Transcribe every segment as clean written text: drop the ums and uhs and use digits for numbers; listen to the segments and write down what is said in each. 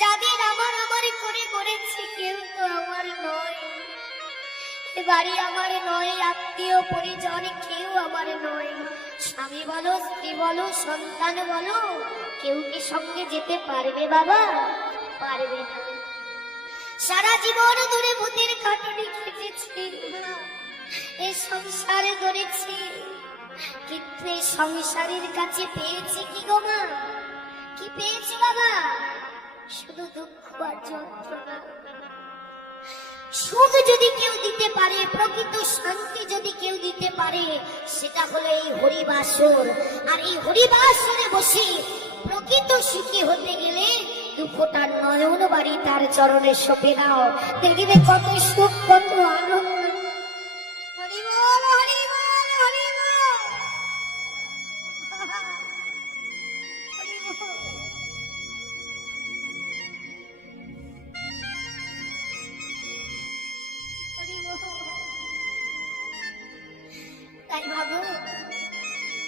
যাদের আমার আমার করে করেছে কেউ তো আমার নয়, এ বাড়ি আমার নয়, আত্মীয় পরিজন কেউ আমার নয়। স্বামী বলো, স্ত্রী বলো, সন্তান বলো, কেউ কি সঙ্গে যেতে পারবে বাবা? পারবে না। সারা জীবন ধরে ভূতের কাটুনি খেটেছি, এই সংসারে ধরেছি, কিন্তু এই সংসারের কাছে পেয়েছি কি গো মা? কি পেয়েছি বাবা? শুধু দুঃখ আর যন্ত্রণা। সুখ যদি কেউ দিতে পারে, প্রকৃত শান্তি যদি কেউ দিতে পারে, সেটা হলো এই হরিবাসর। আর এই হরিবাসরে বসে প্রকৃত সুখী হতে গেলে দুঃখটার নয়ন বাড়ি তার চরণে সঁপে নাও, দেখবে কত সুখ, কত আনন্দ। হরি বল, হরি বল, হরি বল, হরি বল। তাই ভাবো,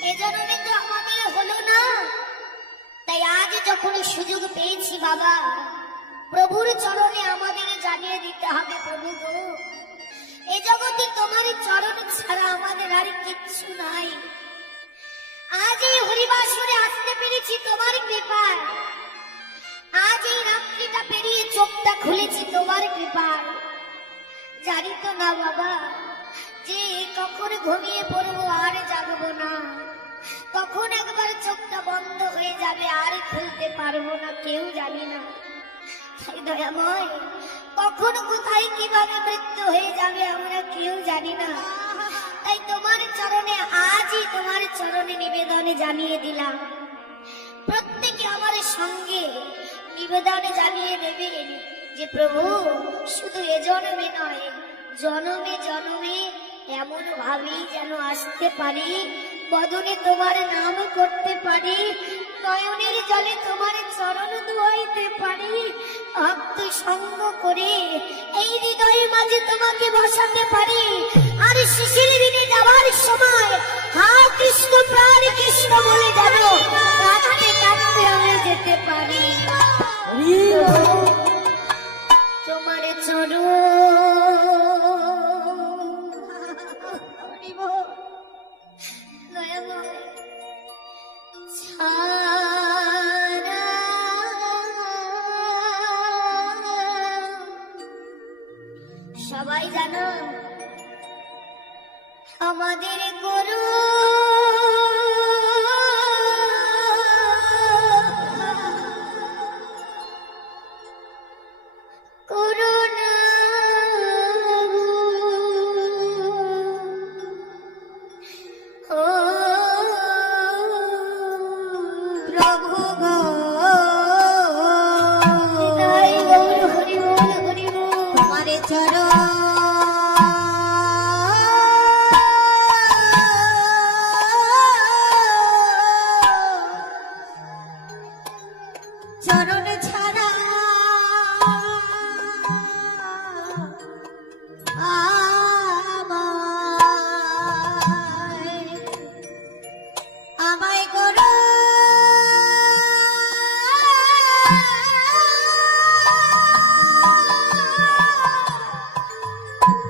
এ জন্মে তো আমাদের হলো না, তাই আজ যখন সুযোগ পেয়েছি বাবা, প্রভুর চরণে আমাদের জানিয়ে দিতে হবে, প্রভু গো, এ জগতে তোমার চরণ ছাড়া আমাদের আর কিচ্ছু নাই। আজ এই হরিবাসরে আসতে পেরেছি তোমার কৃপায়, আজ এই রাত্রিটা পেরিয়ে চোখটা খুলেছি তোমার কৃপায়। জানি তো না বাবা যে কখন ঘুমিয়ে পড়বো আর জাগবো না, কখন একবার চোখটা বন্ধ হয়ে যাবে আর খুলতে পারবো না, কেউ জানি না। তাই দয়াময়, কখন কোথায় কিভাবে মৃত্যু হয়ে যাবে আমরা কেউ জানি না। তাই তোমার চরণে আজই তোমার চরণে নিবেদনে জানিয়ে দিলাম, প্রত্যেকে আমার সঙ্গে নিবেদনে জানিয়ে দেবেন যে প্রভু শুধু এ জন্মে নয়, জনমে জনমে এমন ভাবেই যেন আসতে পারি, বদনে তোমার নাম করতে পারি, নয়নের জলে তোমার চরণ ধোয়াইতে পারি, ভক্ত সঙ্গ করে এই হৃদয়ের মাঝে তোমাকে বসাতে পারি। আর শিশির দিনে যাওয়ার সময় হা কৃষ্ণ প্রাণ কৃষ্ণ বলে যাব, কাঁদতে কাঁদতে আমি যেতে পারি। তোমার চরণ সবাই জানো আমাদের গরু করুণা ও প্রভু গো, তাই গৌর হরি বল, হরি বল। তোমারে চরণ চরণ ছাড়া আমায় করো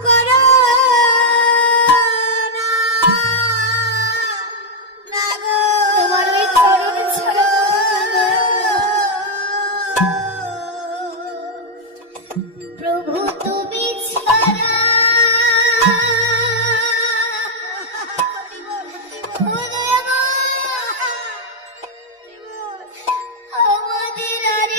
করো না গো, তোমার ওই চরণ ছাড়া প্রভু তুমি ছাড়া আমাদের আর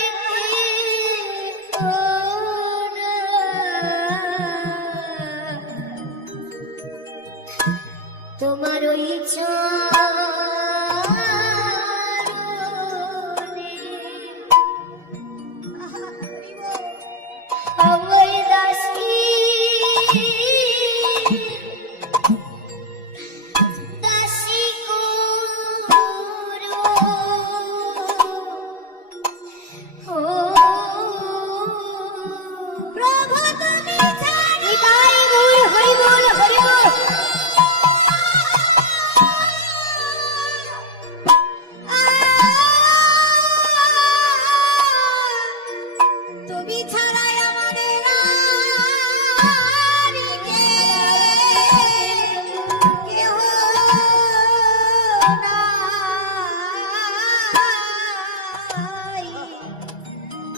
তোমার ওই আমার দাসী দাসী করো ও প্রভু তুমি জানি। তাই গৌর হরি বল, হরি বল।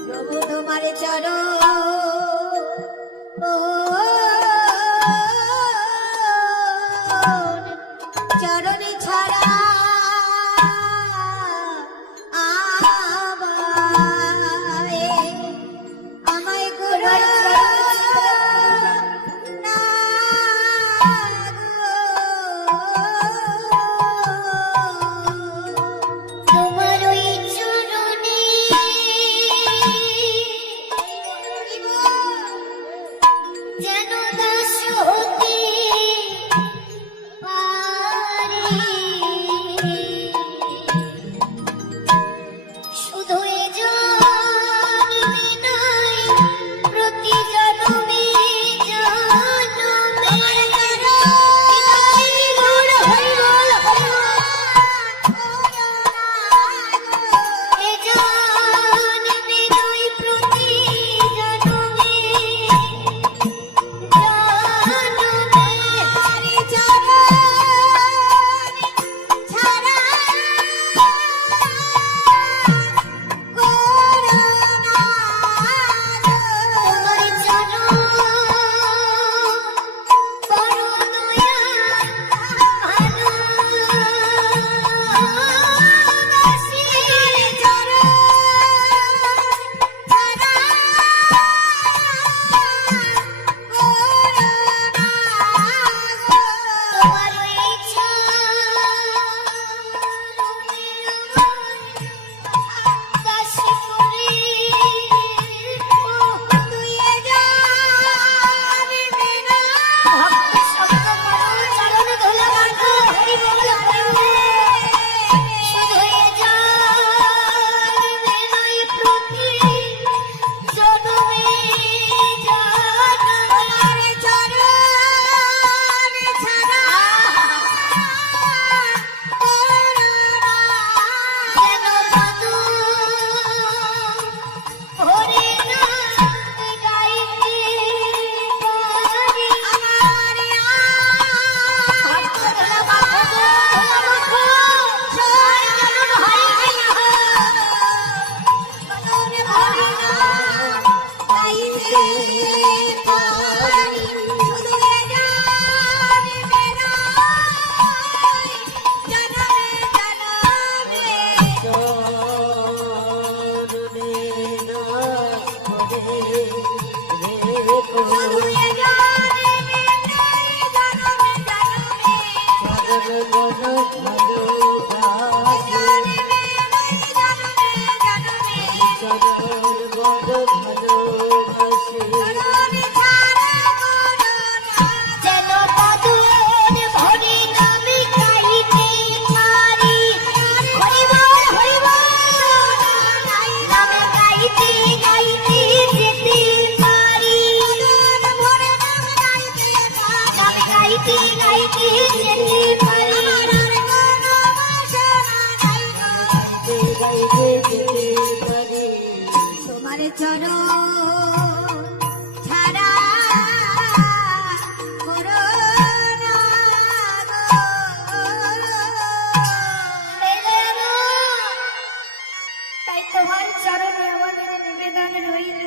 প্রভু তোমার চরণ চরণে ছাড়া আমায় করো না তোমার ওই চরণে যেন দাস হতে শুধু এ জন্মে নয় প্রতি জন্মে জন্মে এ জন্মে নয় প্রতি জন্মে তোমার চরণ ছাড়া করো না তাই তোমার চরণে আমাদের নিবেদন রইল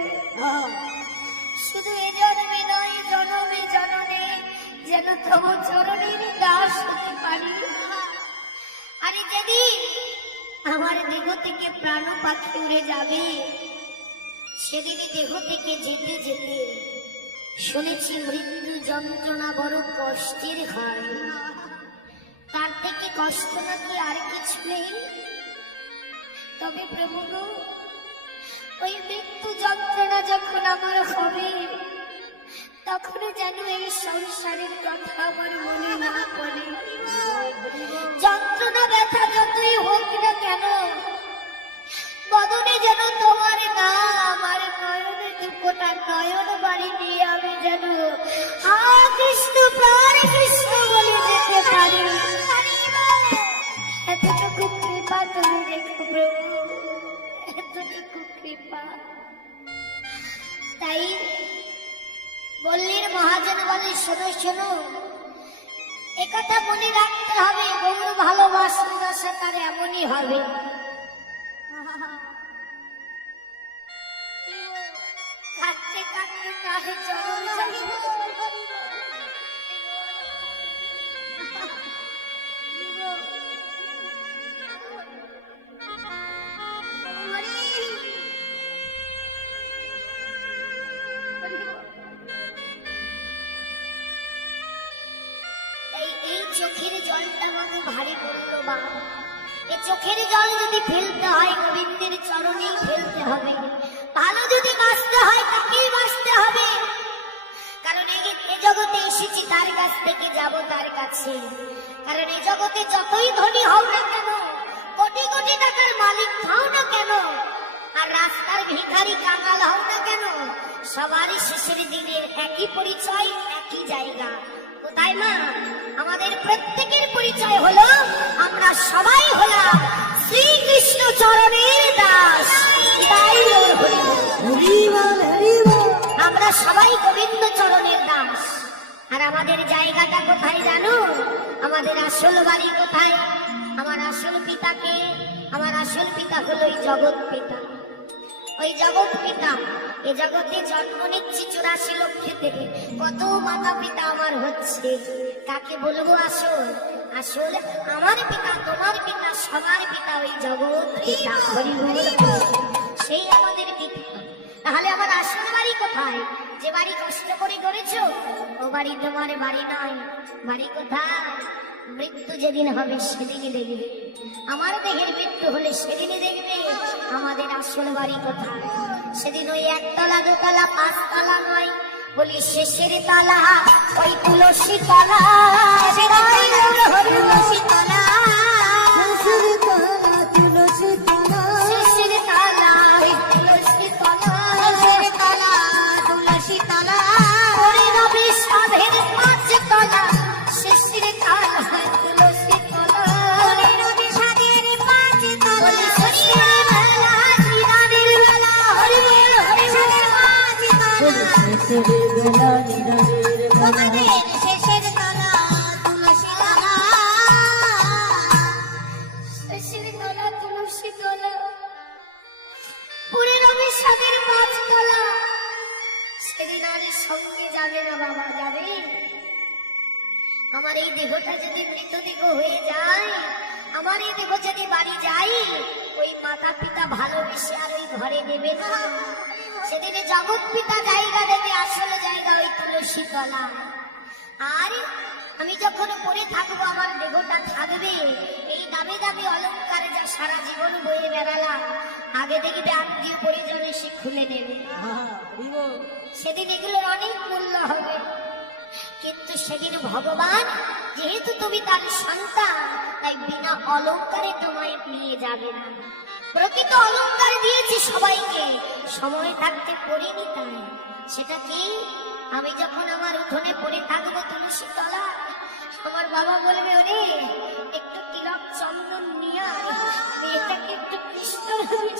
শুধু এ জন্মে নয় জনমে জননে যেন তোমার চরণের দাস হতে পারি। আরে যেদিন আমার দেহ থেকে প্রাণ পাখি উড়ে যাবে সেদিনই দেহ থেকে যেতে যেতে শুনেছি মৃত্যু যন্ত্রণা বড় কষ্টের হয়, তার থেকে কষ্ট নাকি আর কিছু নেই। তবে প্রভু গো, ওই মৃত্যু যন্ত্রণা যখন আমার হবে তখন যেন এই সংসারের কথা আমার মনে না পড়ে। যন্ত্রণা ব্যথা যতই হোক না কেন বদনে যেন তোমার নাম আমার নয়নে দুঃখটা নয়ন বাড়ি দিয়ে আমি যেন আর কৃষ্ণ প্রাণ কৃষ্ণ বলে যেতে পারি। এতটুকু কৃপা তুমি দেখো প্রভু, এতটুকু কৃপা। তাই বললির মহাজন বলে শোনো শোনো, একথা মনে রাখতে হবে, গৌর ভালোবাসা তার এমনই হবে। তাহে চরণ চাহি এই চোখের জলটা আমাকে ভারী করলো বা এই চোখের জল যদি ফেলতে হয় গোবিন্দের চরণেই ফেলতে হবে। ভালো যদি বাঁচতে হয় তাকেই বাঁচতে হবে, কারণ এই জগতে এসেছি তার কাছ থেকে যাব তার কাছে। কারণ এই জগতে যতই ধনী হও না কেন, কোটি কোটি টাকার মালিক হও না কেন, আর রাস্তার ভিখারি কাঙাল হও না কেন, সবারই শেষের দিনের একই পরিচয়, একই জায়গা। কোথায় মা? আমাদের প্রত্যেকের পরিচয় হলো আমরা সবাই হলাম শ্রীকৃষ্ণ চরণের দাস। আমরা সবাই গোবিন্দ চরণের দাস। আর আমাদের জায়গাটা কোথায় জানো? আমাদের আসল বাড়ি কোথায়? আমার আসল পিতাকে, আমার আসল পিতা হলো ওই জগৎ পিতা। ওই জগৎ পিতা এ জগতে জন্ম নিচ্ছি 84 লক্ষেতে, কত মাতা পিতা আমার হচ্ছে। কাকে বলবো আসল? আসল আমার পিতা, তোমার পিতা, সবার পিতা ওই জগৎ পিতা। হরি বল, সেই আমাদের পিতা। তাহলে আমার আসল বাড়ি কোথায়? যে বাড়ি কষ্ট করে গড়েছো ও বাড়ি তোমার বাড়ি নয়। বাড়ি কোথায়? মৃত্যু যেদিন হবে সেদিনই দেখবে। আমার দেহের মৃত্যু হলে সেদিনই দেখবে আমাদের আসল বাড়ি কোথায়। সেদিন ওই 1 তলা 2 তলা 5 তলা নয়, বলি শেষের তলা ওই তুলসী তলা। তুলসী তলা, তুলসী তলা, শেষের তলা ওই তুলসী তলা, শেষের তলা তুলসী তলা। ওরে রবি সাধের 5 তলা, শেষের তলা তুলসী তলা। ওরে রবি সাধের 5 তলা, শেষের বেলা দিনের বেলা। হরি বল, হরি সাধের 5 তলা, শেষের বেলা দিনের বেলা। শেষের তলা তুলসী তলা, শেষের তলা তুলসী তলা। পুরে রবি সাধের 5 তলা। সেদিন আর সঙ্গে যাবে না বাবা, যাবে? আমার এই দেহটা যদি মৃতদেহ হয়ে যায়, আমার এই দেহ যদি বাড়ি যাই, ওই মাতা পিতা ভালোবেসে আর ওই ঘরে নেবে না। সেদিনে জগৎ পিতা জায়গা দেবে, আসল জায়গা ওই তুলসী তলা। আর আমি যখন পড়ে থাকবো আমার দেহটা থাকবে। এই দামি দামি অলংকার যা সারা জীবন বয়ে বেড়ালাম, আগে দেখবে আত্মীয় পরিজন এসে খুলে নেবে। সেদিন এগুলোর অনেক মূল্য হবে। কিন্তু সেদিন ভগবান যেহেতু তুমি তার সন্তান, তাই বিনা অলংকারে তোমায় নিয়ে যাবে না। প্রকৃত অলংকার দিয়েছি সবাইকে, সময় থাকতে পড়িনি তাই। সেটা কি? আমি যখন আমার উঠোনে পড়ে থাকবো তুলসী তলা, আমার বাবা বলবে ওরে একটু তিলক চন্দন নিয়ে মেয়েটাকে একটু কৃষ্ণ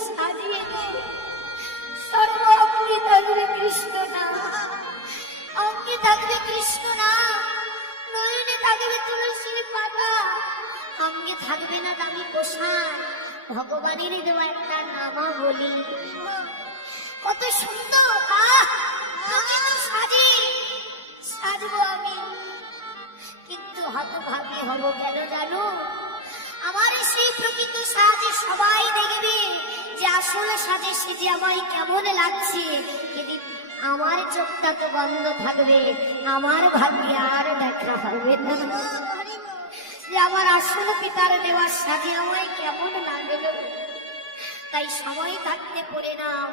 সাজিয়ে দে। সর্ব অঙ্গে থাকবে কৃষ্ণ না, অঙ্গে থাকবে কৃষ্ণ না, নয়নে থাকবে তুলসীর পাতা, অঙ্গে থাকবে না দামি পোশাক, ভগবানের দেওয়া একটা নামা বলি। কত সুন্দর সাজবো আমি, কিন্তু হতভাগী হব কেন জানো? আমার সেই প্রকৃত সাজে সবাই দেখবে যে আসলে সাজে সেজে আমায় কেমন লাগছে, কিন্তু আমার চোখটা তো বন্ধ থাকবে, আমার ভাগ্যে আর দেখা হবে না যে আমার আসল পিতার দেওয়া সাজে আমায় কেমন লাগলো। তাই সময় থাকতে করে নাও,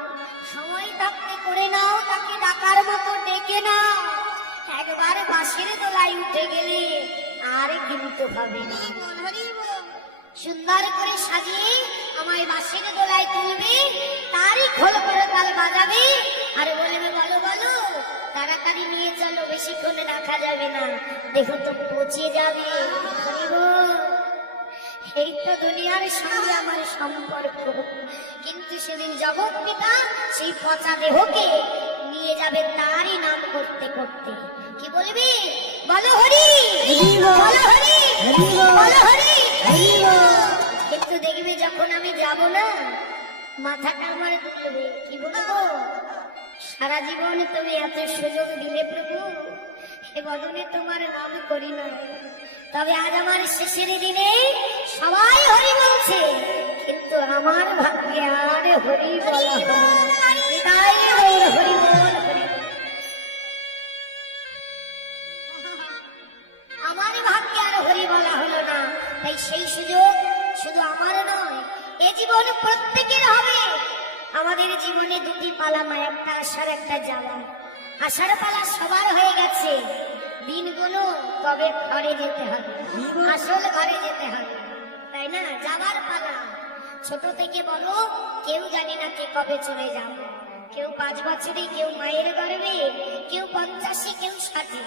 সময় থাকতে করে নাও, তাকে ডাকার মতো ডেকে নাও। একবার বাঁশের দোলায় উঠে গেলে আর কিন্তু হবে না। সুন্দর করে সাজিয়ে আমায় বাঁশের দোলায় তুলবে, তারই খোল করে তাল বাজাবে আর বলবে বলো বলো তাড়াতাড়ি নিয়ে চলো, বেশিক্ষণ রাখা যাবে না, দেহ তো পচে যাবে। এই তো দুনিয়ার সঙ্গে আমার সম্পর্ক। কিন্তু সেদিন জগৎ পিতা সেই পচা দেহকে নিয়ে যাবে তারই নাম করতে করতে। কি বলবি? বলো হরি, বলো হরি, বলো হরি। কিন্তু দেখবি যখন আমি যাব না, মাথাটা আমার দুলবে। কি বলবো? সারা জীবন তুমি এত সুযোগ দিলে প্রভু, এ বদনে তোমার নাম করি না। তবে আজ আমার শেষের দিনে সবাই হরি বলছে, কিন্তু আমার ভাগ্যে আর হরি বলা হলো না। তাই হরি বল, আমার ভাগ্যে আর হরি বলা হলো না। তাই সেই সুযোগ শুধু আমার নয়, এ জীবন প্রত্যেকের হবে। আমাদের জীবনে দুটি পালা মা, একটা আসার একটা যাওয়া। আসার পালা সবার হয়ে গেছে, দিনগুলো কবে ঘরে যেতে হবে, আসল ঘরে যেতে হবে, তাই না? যাবার পালা ছোট থেকে বড় কেউ জানি না কে কবে চলে যাবে। কেউ 5 বছরে, কেউ মায়ের গর্ভে, কেউ 50, কেউ 60।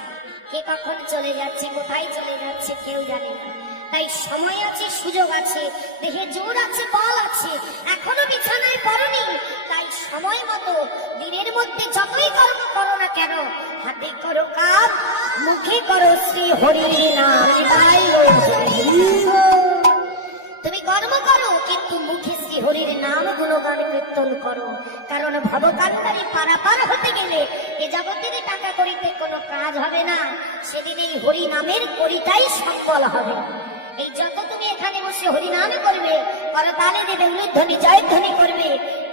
কে কখন চলে যাচ্ছে, কোথায় চলে যাচ্ছে কেউ জানে না। তাই সময় আছে, সুযোগ আছে, দেহে জোর আছে, বল আছে, এখনো বিছানায় পড়নি। তাই সময় মতো দিনের মধ্যে যতই কর্ম করো না কেন, হাতে করো কাজ, মুখে করো শ্রী হরির নাম। তাই তুমি কর্ম করো, কিন্তু মুখে শ্রী হরির নাম গুণগান কীর্তন করো। কারণ ভবকান্তারি পারাপার হতে গেলে এ জগতের টাকা করিতে কোনো কাজ হবে না। সেদিন এই হরি নামের করিটাই সফল হবে। এই যত তুমি এখানে বসে হরিনাম করবে, করতালে দেবে, উলুধ্বনি জয়ধ্বনি করবে,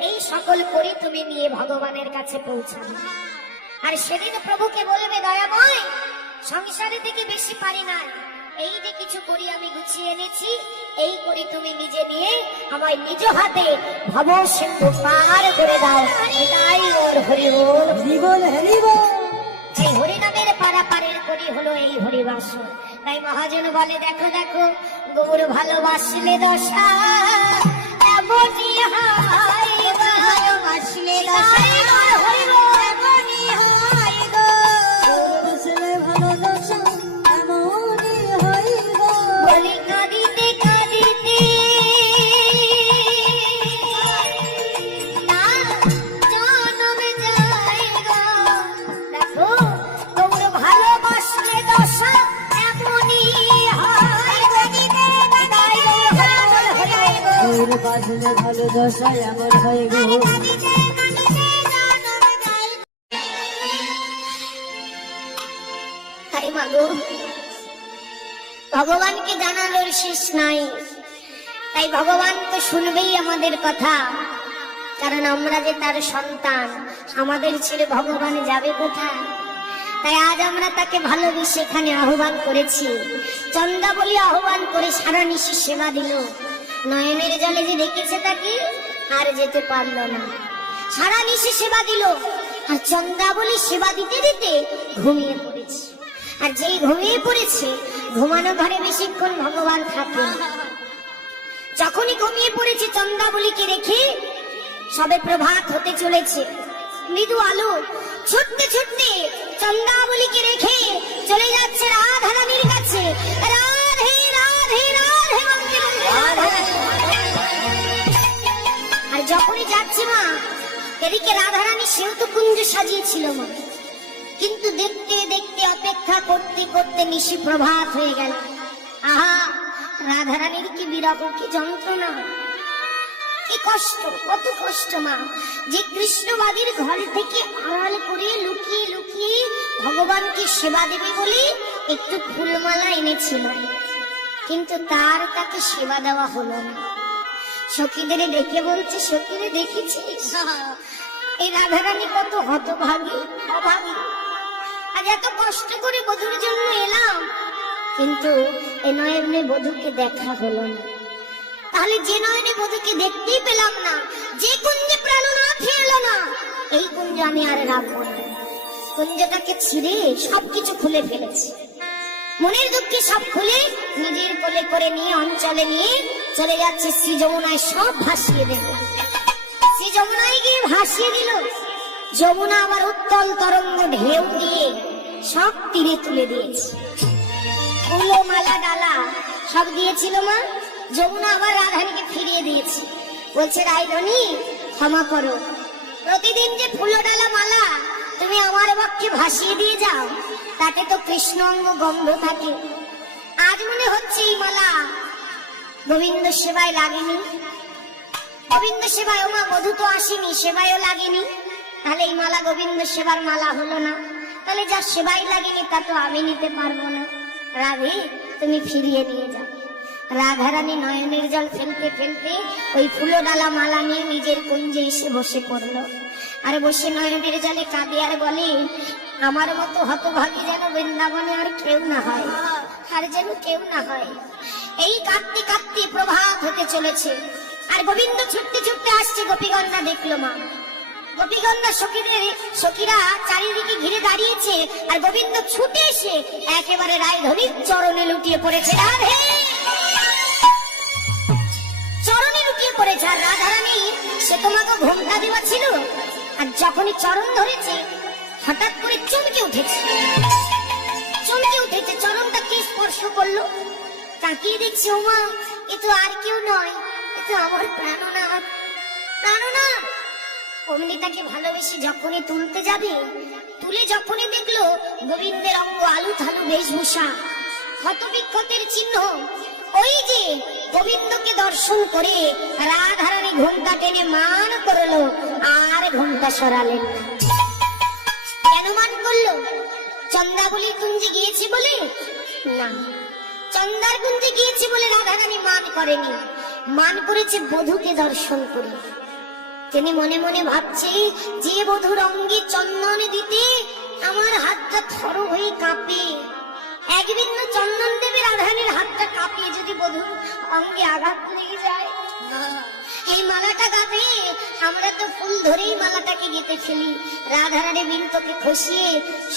এই সকল করি তুমি নিয়ে ভগবানের কাছে পৌঁছাবে। আর সেদিন প্রভুকে বলবে, দয়াময়, সংসারে থেকে বেশি পারি না, এই যে কিছু করি আমি গুছিয়ে এনেছি, এই করি তুমি নিজে নিয়ে আমায় নিজ হাতে ভব সিন্ধু পার করে দাও। এটাই ওর হরি বল, হরি বল, হরি বল। এই হরিনামের পারাপারের করি হলো এই হরিবাস। তাই মহাজন বলে, দেখো দেখো গৌর ভালোবাসলে দশা এমনই হয় গো, ভালোবাসলে দশা এমনই হয় গো, ভালোবাসলে ভালো দশা এমনই হয় গো। বলি কাঁদিতে কাঁদিতে জনম যায় গো। দেখো গৌর ভালোবাসলে দশা এমনই হয় গো, বাসলে ভালো দশা এমন হয় গো। তাই মাগো, ভগবানকে জানানোর শেষ নাই। তাই ভগবান তো শুনবেই আমাদের কথা, কারণ আমরা যে তার সন্তান, আমাদের ছেড়ে ভগবান যাবে কোথায়? তাই আজ আমরা তাকে ভালোবেসে এখানে আহ্বান করেছি। চন্দাবলী আহ্বান করে সারা নিশি সেবা দিল। নয়নের জলে যে দেখেছে তাকে আর যেতে পারল না, সারা নিশি সেবা দিল। আর চন্দাবলী সেবা দিতে দিতে ঘুমিয়ে পড়েছে। আর যেই ঘুমিয়ে পড়েছে, ঘুমানো ঘরে বেশিক্ষণ ভগবান থাকে। যখনই ঘুমিয়ে পড়েছে, চন্দাবলীকে রেখে সবে প্রভাত হতে চলেছে, মৃদু আলো ছুটতে ছুটতে চন্দাবলীকে রেখে চলে যাচ্ছে রাধারানীর কাছে। রাধে রাধে রাধে বলতে বলতে আর যখনই যাচ্ছে মা, এদিকে রাধারানী সেও তো কুঞ্জ সাজিয়েছিল মা। কিন্তু দেখতে দেখতে, অপেক্ষা করতে করতে নিশি প্রভাত হয়ে গেল। আহা, রাধারানীর কি বিরহ, কি যন্ত্রণা, কি কষ্ট, কত কষ্ট মা। যে কৃষ্ণবাদীর ঘর থেকে আড়াল করে লুকিয়ে লুকিয়ে ভগবানকে সেবা দেবে বলে একটু ফুলমালা এনেছিল, কিন্তু তাকে সেবা দেওয়া হলো না। সখীদের ডেকে বলছে, সখীরে দেখেছিস এই রাধারানী কত হতভাগী, অভাগী। আজ এত কষ্ট করে বধুর জন্য এলাম, কিন্তু এ নয়নে বধুকে দেখা হলো না। তাহলে যে নয়নে বধুকে দেখতেই পেলাম না, যে কুঞ্জে প্রাণনাথ এলো না, এই কুঞ্জ আমি আর রাখবো না। কুঞ্জটাকে ছিঁড়ে সবকিছু খুলে ফেলেছি, মনের দুঃখে সব খুলে নিজের কোলে করে নিয়ে অঞ্চলে নিয়ে চলে যাচ্ছে শ্রী যমুনায়, সব ভাসিয়ে দেব। শ্রী যমুনায় গিয়ে ভাসিয়ে দিল। যমুনা আবার উত্তল তরঙ্গ ঢেউ দিয়ে সব তীরে তুলে দিয়েছে। ফুলো, মালা, ডালা সব দিয়েছিল মা। যমুনা আবার রাধানীকে ফিরিয়ে দিয়েছে। বলছে, রায়ধনী ক্ষমা করো, প্রতিদিন যে ফুলো, ডালা, মালা তুমি আমার পক্ষে ভাসিয়ে দিয়ে যাও, তাতে তো কৃষ্ণ অঙ্গ গন্ধ থাকে। আজ মনে হচ্ছে এই মালা গোবিন্দ সেবায় লাগেনি। গোবিন্দ সেবায় মা বধূ তো আসেনি, সেবায়ও লাগেনি। তাহলে এই মালা গোবিন্দ সেবার মালা হলো না, তাহলে যা সেবাই লাগেনি তা তো আমি নিতে পারবো না। রাধে তুমি ফিরিয়ে নিয়ে যাও। রাধারানী নয়নের জল ফেলতে ফেলতে ওই ফুলো ডালা মালা নিয়ে নিজের কুঞ্জে এসে বসে পড়লো। আর বসে নয়নের জলে কাঁদে আর বলে, আমার মতো হতভাগী যেন বৃন্দাবনে আর কেউ না হয়, আর যেন কেউ না হয়। এই কাঁদতে কাঁদতে প্রভাত হতে চলেছে, আর গোবিন্দ ছুটতে ছুটতে আসছে। গোপীগণরা দেখলো মা, গোপীগণরা সখীরা চারিদিকে ঘিরে দাঁড়িয়েছে, আর গোবিন্দ ছুটে এসে একেবারে রায়ধনীর চরণে লুটিয়ে পড়েছে। রাধে চরণে লুটিয়ে পড়েছে। আর রাধারানী সে তোমাকে ঘোমটা দেওয়া ছিল, আর যখনই চরণ ধরেছে হঠাৎ করে চমকে উঠেছে, চরণটা কে স্পর্শ করলো। তাকিয়ে দেখছি, ওমা এ তো আর কেউ নয়, এ তো আমার প্রাণনাথ। অমনি তাকে ভালোবেসে যখনই তুলতে যাবে, তুলে যখনই দেখলো গোবিন্দের অঙ্গ আলু থালু বেশভূষা, ক্ষতবিক্ষতের চিহ্ন, ওই যে গোবিন্দকে দর্শন করে রাধারানী ঘোমটা টেনে মান করলো, আর ঘোমটা সরালেন না। কেন মান করলো? চন্দাবলী কুঞ্জে গিয়েছি বলে না, চন্দার কুঞ্জে গিয়েছি বলে রাধারানী মান করেনি, মান করেছে বধূকে দর্শন করে। তিনি মনে মনে ভাবছে, যে বধূর অঙ্গে চন্দন দিতে আমার হাতটা থর হয়ে কাঁপে, এক বিন্দু চন্দন দেবে রাধারানীর হাতটা কাঁপিয়ে যদি বধূর অঙ্গে আঘাত লেগে যায়, এই মালাটা গাঁথে আমরা তো ফুল ধরেই মালাটাকে গেঁথে ফেলি। রাধারানী বৃন্তকে খসিয়ে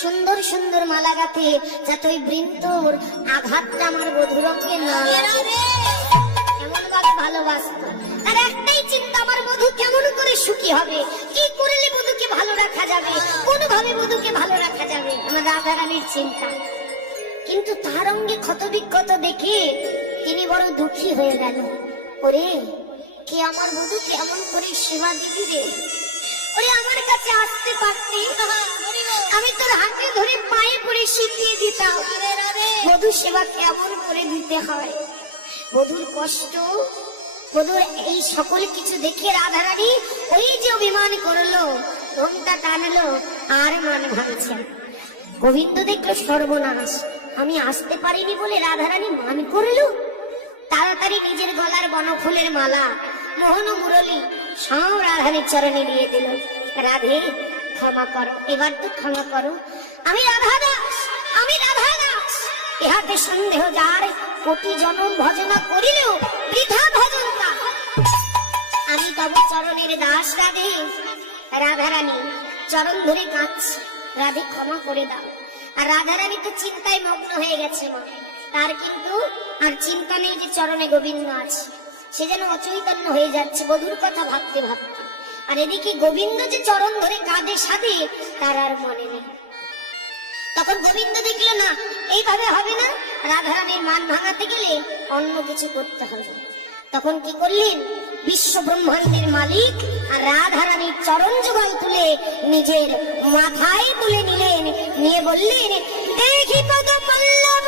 সুন্দর সুন্দর মালা গাঁথে, যাতে ওই বৃন্তর আঘাতটা আমার বধূর অঙ্গে না লাগে, এমন ভাবে ভালোবাসত। তার একটাই চিন্তা, আমার বধূ কেমন করে সুখী হবে, কি করলে বধূকে ভালো রাখা যাবে, কোন ভাবে বধূকে ভালো রাখা যাবে, আমার রাধারানীর চিন্তা। কিন্তু তার অঙ্গে ক্ষতবিক্ষত দেখে তিনি বড় দুঃখী হয়ে গেল। ওরে, কে আমার বধূ কেমন করে সেবা দিবি রে, ওরে আমার কাছে আসতে পারতি, আমি তোর হাতে ধরে পায়ে পড়ে শিখিয়ে দিতাম বধূ সেবা কেমন করে দিতে হয়। বধূর কষ্ট, বধূর এই সকল কিছু দেখে রাধারানী ওই যে অভিমান করলো, ঘোমটা টানলো, আর মান ভাঙছে। গোবিন্দ দেখলো সর্বনাশ, আমি আসতে পারিনি বলে রাধারানী মান করলো। তাড়াতাড়ি নিজের গলার বনফুলের মালা, মোহন মুরলী সব রাধারানীর চরণে দিয়ে দিল। রাধে ক্ষমা করো, এবার তো ক্ষমা করো, আমি রাধা দাস, আমি রাধা দাস, ইহাতে সন্দেহ যার, কোটি জনম ভজনা করিলেও বৃথা ভজন তা। আমি তব চরণের দাস রাধে। রাধারানী চরণ ধরে কাঁদছে, রাধে ক্ষমা করে দাও। আর রাধারানী তো চিন্তায় মগ্ন হয়ে গেছে মা, তার কিন্তু আর চিন্তা নেই যে চরণে গোবিন্দ আছে, সে যেন অচৈতন্য হয়ে যাচ্ছে বধূর কথা ভাবতে ভাবতে। আর এদিকে গোবিন্দ যে চরণ ধরে কাঁদে সাধে, তার আর মনে নেই। তখন গোবিন্দ দেখলো না, এইভাবে হবে না, রাধারানীর মান ভাঙাতে গেলে অন্য কিছু করতে হবে। তখন কি করলেন, বিশ্ব ব্রহ্মাণ্ডের মালিক আর রাধারানীর চরণ যুগল তুলে নিজের মাথায় তুলে নিলেন, নিয়ে বললেন, দেখি পদ পল্লব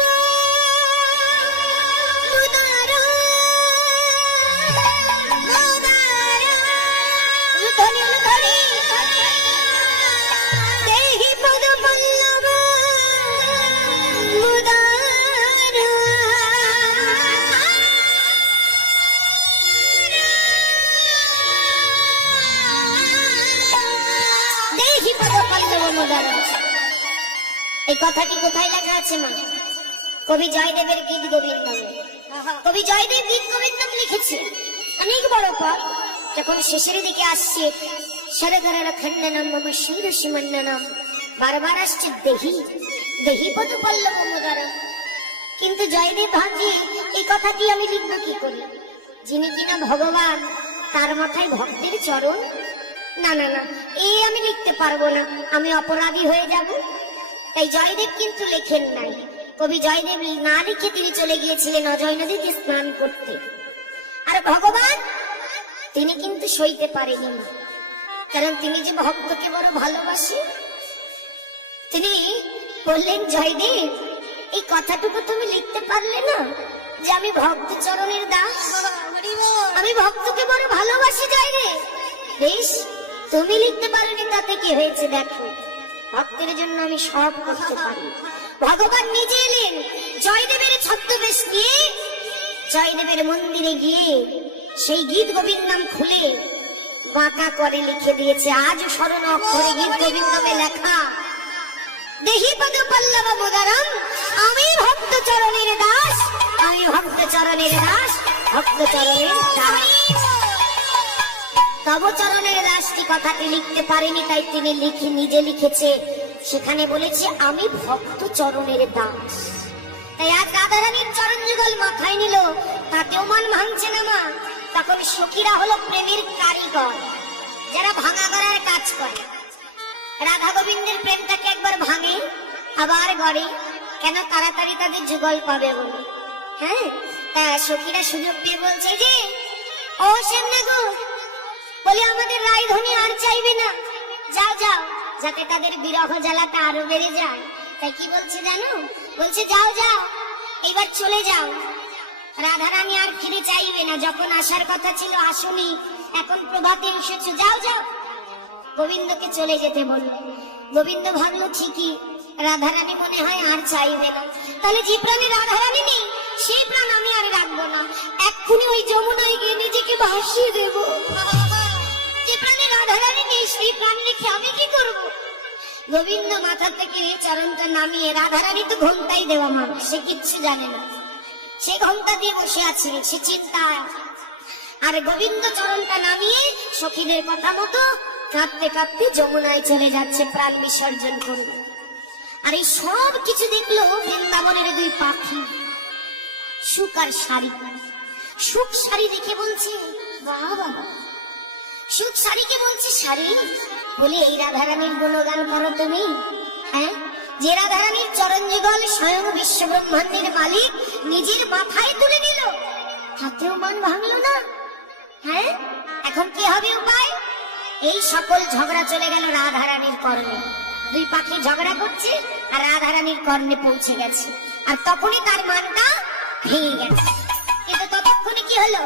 এই কথাটি কোথায় লেখা আছে মা? কবি জয়দেবের গীত গোবিন্দম, কবি জয়দেব গীত গোবিন্দম লিখেছে। অনেক বড় পদ, যখন শেষের দিকে আসছে শরদর খণ্ডনম মম শির সীমন্ননম, বারবার আসছে দেহি দেহি পদ পল্লব মুদারম। কিন্তু জয়দেব ভাবছে, এই কথাটি আমি লিখবো কি করে, যিনি কিনা ভগবান, তার মাথায় ভক্তের চরণ, না না না, এই আমি লিখতে পারবো না, আমি অপরাধী হয়ে যাব। তাই জয়দেব কিন্তু লেখেন নাই। কবি জয়দেব না লিখে তিনি চলে গিয়েছিলেন অজয় নদীতে স্নান করতে। আর ভগবান তিনি কিন্তু সইতে পারেনি, কারণ তিনি যে ভক্তকে বড় ভালোবাসে। তিনি বললেন, জয়দেব এই কথাটুকু তুমি লিখতে পারলে না, যে আমি ভক্ত চরণের দাস, আমি ভক্তকে বড় ভালোবাসি। জয়দেব বেশ, তুমি লিখতে পারোনি তাতে কি হয়েছে, দেখো ভক্তের জন্য আমি সব করতে পারি। ভগবান নিজে এলেন জয়দেবের ছদ্মবেশ নিয়ে, জয়দেবের মন্দিরে গিয়ে সেই গীত গোবিন্দম খুলে বাঁকা করে লিখে দিয়েছে। আজও স্মরণ অক্ষরে গীত গোবিন্দমে লেখা, দেহি পদ পল্লব মোদারম, আমি ভক্ত চরণের দাস, আমি ভক্ত চরণের দাস, ভক্ত চরণের দাস। তব চরণের দাসটি কথাটি লিখতে পারেনি, তাই তিনি নিজে লিখেছে, সেখানে বলেছে আমি ভক্ত চরণের দাস। তাই আজ রাধারানীর চরণ যুগল মাথায় নিল, তাতেও মান ভাঙছে না মা। তখন সখীরা হলো প্রেমের কারিগর, যারা ভাঙা গড়ার কাজ করে। রাধা গোবিন্দের প্রেমটাকে একবার ভাঙে আবার গড়ে, কেন? তাড়াতাড়ি তাদের যুগল পাবে বলে। হ্যাঁ, তা সখীরা সুযোগ পেয়ে বলছে যে, ও শ্যামনাগো, বলে আমাদের রায়ধনী আর চাইবে না, যাও যাও, যাতে তাদের বিরহ জ্বালাটা আরো বেড়ে যায়। তাই কি বলছে জানো? বলছে যাও যাও, এবার চলে যাও, রাধারানী আর ফিরে চাইবে না, যখন আসার কথা ছিল আসুনি, এখন প্রভাতে এসেছো, যাও যাও। গোবিন্দকে চলে যেতে বলল। গোবিন্দ ভাবলো ঠিকই, রাধারানী মনে হয় আর চাইবে না, তাহলে যে প্রাণে রাধারানী নেই সেই প্রাণ আমি আর রাখবো না, এক্ষুনি ওই যমুনায় গিয়ে নিজেকে ভাসিয়ে দেব। যে প্রাণে রাধারানী নেই সেই প্রাণ রেখে আমি কি করব? গোবিন্দ মাথা থেকে চরণটা নামিয়ে, রাধারানী তো ঘোমটাই দেওয়া মানুষ, সে কিচ্ছু জানে না, সে ঘোমটা দিয়ে বসে আছে, সে চিন্তা। আর গোবিন্দ চরণটা নামিয়ে সখীদের কথা মতো কাঁদতে কাঁদতে যমুনায় চলে যাচ্ছে প্রাণ বিসর্জন করবে। আর এই সব কিছু দেখলো বৃন্দাবনের দুই পাখি, সুখ আর শাড়ি। সুখ শাড়ি দেখে বলছে বাবা, সুখ শাড়িকে বলছে শাড়ি, বলে এই রাধারানীর গুণগান করো তুমি? হ্যাঁ, যে রাধারানীর চরণ যুগল স্বয়ং বিশ্ব ব্রহ্মাণ্ডের মালিক নিজের মাথায় তুলে নিল, তাতেও মান ভাঙলো না। হ্যাঁ, এখন কি হবে উপায়? এই সকল ঝগড়া চলে গেল রাধারানীর কর্ণে। দুই পাখি ঝগড়া করছে আর রাধারানীর কর্ণে পৌঁছে গেছে, আর তখনই তার মানটা ভেঙে গেছে। কিন্তু ততক্ষণে কি হলো?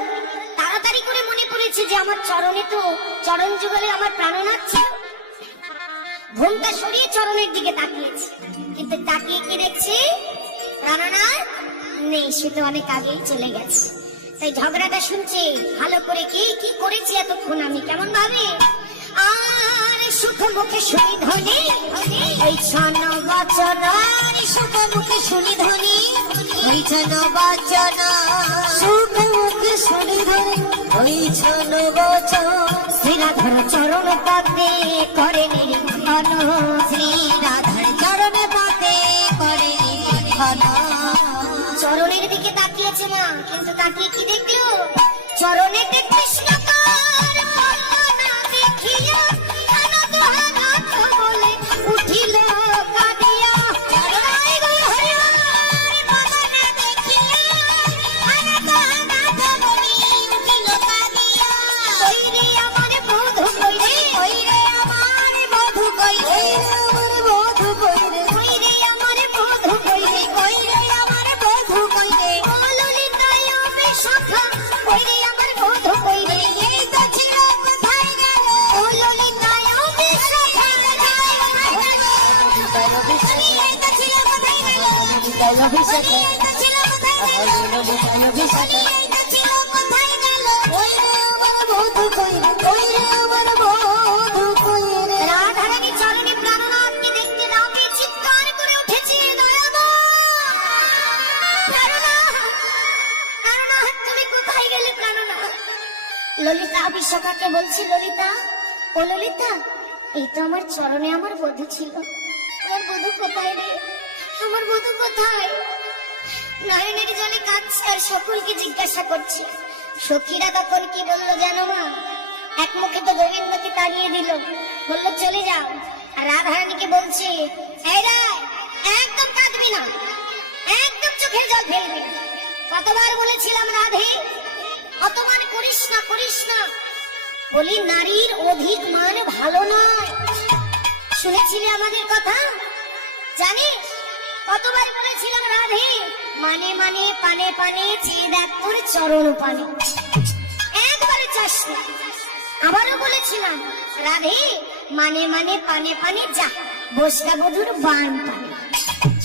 তাড়াতাড়ি করে মনে পড়েছে যে আমার চরণে তো চরণ যুগলে আমার প্রাণনাথ ছিল। ঘুমটা সরিয়ে চরণের দিকে তাকিয়েছে, কিন্তু তাকিয়ে কি দেখছে? প্রাণনাথ নেই, সে তো অনেক আগেই চলে গেছে। তাই ঝগড়াটা শুনছে ভালো করে, কি কি করেছি এতক্ষণ আমি, কেমন ভাবে। আর সুখ মুখে শুনি ধ্বনি, ওই ছন বচন, সুখ মুখে শুনি ধ্বনি, ওই ছন বচন, সুখ মুখে শুনি ধ্বনি, ওই ছন বচন। শ্রীরাধার চরণ পাতে করে নিরীক্ষণ, শ্রীরাধার চরণ পাতে করে নিরীক্ষণ। চরণের দিকে তাকিয়েছে মা, কিন্তু তাকিয়ে কি দেখলো? চরণেতে কৃষ্ণ দেখিয়া বলে উঠিল কাঁদিয়া, রাধারানী চরণে প্রাণনাথকে দেখতে না পেয়ে চিৎকার করে উঠেছে, প্রাণনাথ তুমি কোথায় গেলে? প্রাণনাথ। ললিতা বিশ্বকাকে বলছি, ললিতা, ও ললিতা, এই তো আমার চরণে আমার বধূ ছিল, আমার বধূ কোথায় রে? আমার বধূ কোথায়? নয়নের জলে কাঁদছে আর সকলকে জিজ্ঞাসা করছে। সখীরা তখন কি বললো জানো মা? এক মুখে তো গোবিন্দকে তাড়িয়ে দিল, বললো চলে যাও। আর রাধারানীকে বলছে, এই রায়, একদম কাঁদবি না, একদম চোখের জল ফেলবি না। কতবার বলেছিলাম রাধে, অতমান করিস না, করিস না। বলি নারীর অধিক মান ভালো নয়, শুনেছিলে আমাদের কথা? জানিস কতবার বলেছিলাম রাধে, মানে মানে পানে পানে চেয়ে দেখ তোর চরণ পানে, একবারে চাস না। আবারও বলেছিলাম রাধে মানে মানে পানে পানে যা, বসকা বধুর বান পানে,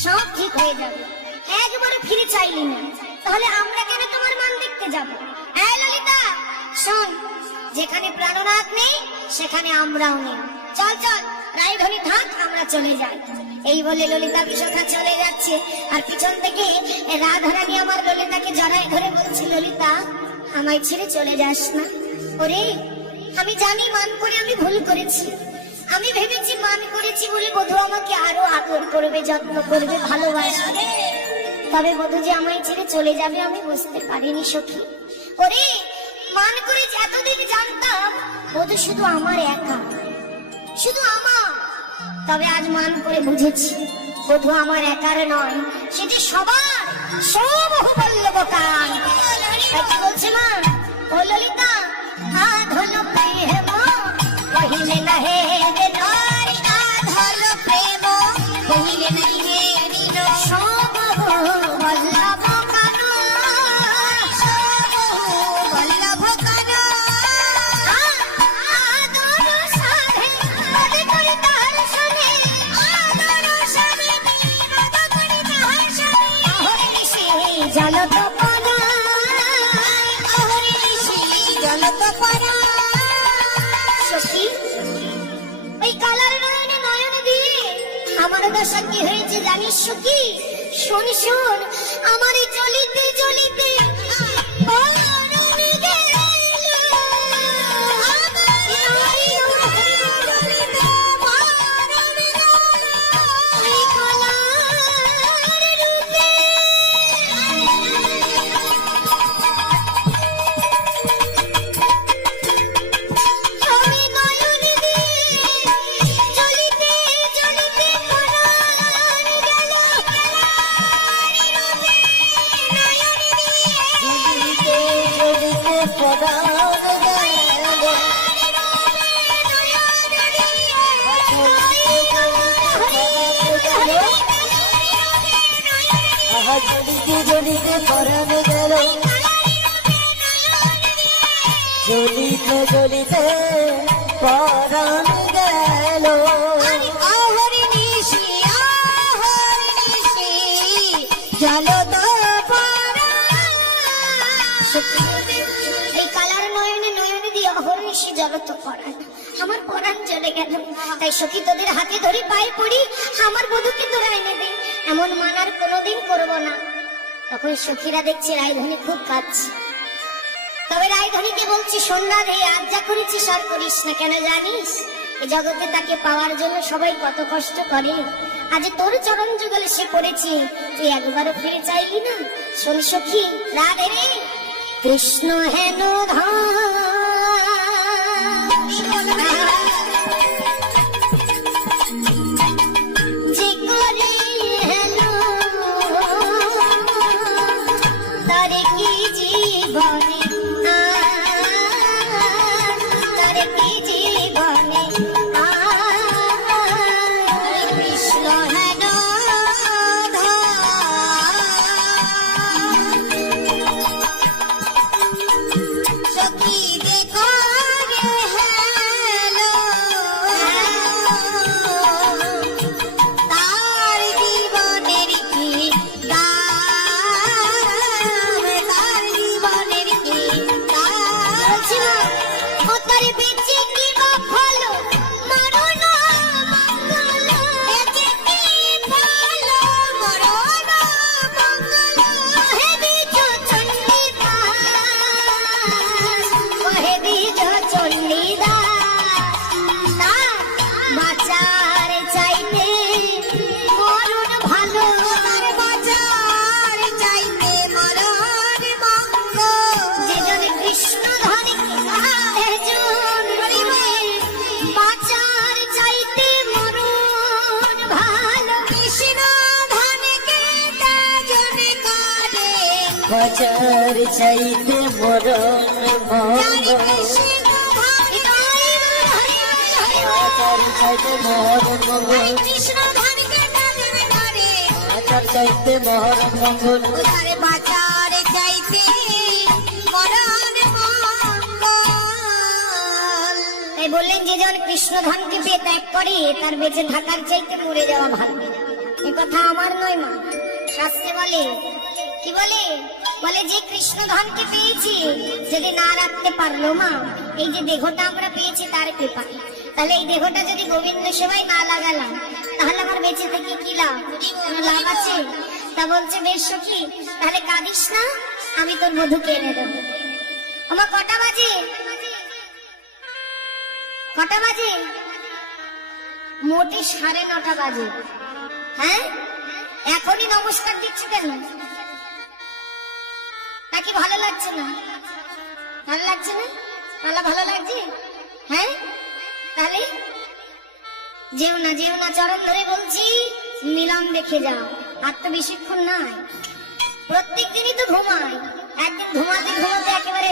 সব ঠিক হয়ে যাবে। একবারে ফিরে চাইলি না, তাহলে আমরা কেন তোমার মান দেখতে যাব? এই ললিতা শোন, যেখানে প্রাণনাথ নেই সেখানে আমরাও নেই। চল চল রায়ধনী থাক, আমরা চলে যাই। এই বলে ললিতা বিশাখা চলে যাচ্ছে, আর পিছন থেকে রাধারানী আমার ললিতাকে জড়াই ধরে বলছে, ললিতা আমায় ছেড়ে চলে যাস না। ওরে আমি জানি মান করে আমি ভুল করেছি, আমি ভেবেছি মান করেছি বলে বধূ আমাকে আরো আদর করবে, যত্ন করবে, ভালোবাসবে, তবে বধূ যে আমায় ছেড়ে চলে যাবে আমি বুঝতে পারিনি সখী। ওরে মান করে এতদিন জানতাম বধূ শুধু আমার একা, শুধু আমার, তবে আজ মান করে বুঝেছি বধূ আমার একার নয়, সেটি সবার, সব বল্লভ কান। কি বলছে মা? ও ললিতা আধ হলো প্রেম কহিলে নাহে বেনার, আধ হলো প্রেম কহিলে নাহে নীল, সব বল্লভ কান, সব বল্লভ কান। আদর সাধে মদ করি তার সনে, আদর সাধে মদ করি তার সনে, হরে নিশি জলত পনা, হরে নিশি জলত পনা। সখী ওই কালার নয়নে নয়ন দিয়ে আমার দশা কি হয়েছে জানিস সখী? শোন শোন, আমার জ্বলিতে জ্বলিতে জ্বলিতে পরাণ গেল, জ্বলিতে জ্বলিতে পরাণ গেল। হরি নিশি জলত পরা। এই কালার নয়নে নয়নে দিয়ে অহর্নিশি জলত পরাণ, আমার পরাণ চলে গেল। তাই সখী তোদের হাতে ধরে পায়ে পড়ি, আমার বধূকে তোরা এনে দে, এমন মানার কোনোদিন করব না। তখন সখীরা দেখছে রায়ধনী খুব কাঁদছে, তবে রায়ধনীকে বলছি, সন্ধ্যা রে আজ যা করেছিস আর করিস না। কেন জানিস? এই জগতে তাকে পাওয়ার জন্য সবাই কত কষ্ট করে, আজ তোর চরণ যুগলে সে পড়েছে, তুই একবারও ফিরে চাইলি না। শোন সখী, রাধে রে কৃষ্ণ হেন যে করে হেন তারে কি জীবনে, তারে কি জীবনে কৃষ্ণ হেন সখী দেখো রে হেলো, তার জীবনের কি দাম, তার জীবনের কি দাম, ও তার বেঁচে কি বা ভালো মরণ মঙ্গল, বেঁচে কি ভালো মরণ মঙ্গল, হে বীজ চণ্ডীদাস, হে বীজ চণ্ডীদাস, তার বাঁচার চাইতে মরণ ভালো, তার বাঁচার চাইতে মরণ মঙ্গল। যেজন কৃষ্ণ ধনে সেজন বাঁচার চাইতে মরণ ভালো, কৃষ্ণ ধনে কে তেজন কাঁদে, বাজার চাইতে মরণ মঙ্গল, বাজার চাইতে মরণ মঙ্গল, কৃষ্ণ ধনকে তেজন কাঁদে, বাজার চাইতে মরণ মঙ্গল, তারে বাঁচার চাইতে মরণ মঙ্গল। তাই বললেন যে জন কৃষ্ণধামকে পেয়ে ত্যাগ করে তার বেঁচে থাকার চাইতে মরে যাওয়া ভালো। এ কথা আমার নয় মা, শাস্ত্রে বলে। কি বলে? বলে যে কৃষ্ণধামকে পেয়েছি যদি না রাখতে পারলো মা, এই যে দেহটা আমরা পেয়েছি তার কৃপায়, তাহলে এই দেহটা যদি গোবিন্দ সেবায় না লাগালাম তাহলে আমার বেঁচে থেকে কি লাভ? কোনো লাভ আছে? তা বলছে বেশ সখী, তাহলে কাঁদিস না, আমি তোর বধূকে এনে দেবো। আমার কটা বাজে? কটা বাজে? মোটে 9:30 বাজে। হ্যাঁ, এখনই নমস্কার দিচ্ছি কেন? নাকি ভালো লাগছে না? ভালো লাগছে না? তাহলে ভালো লাগছে? হ্যাঁ, তাহলে যেও না, যেও না, চরণ ধরে বলছি, মিলন দেখে যাও। আর তো বেশিক্ষণ নাই, প্রত্যেক দিনই তো ঘুমাই, একদিন ঘুমাতে ঘুমাতে একেবারে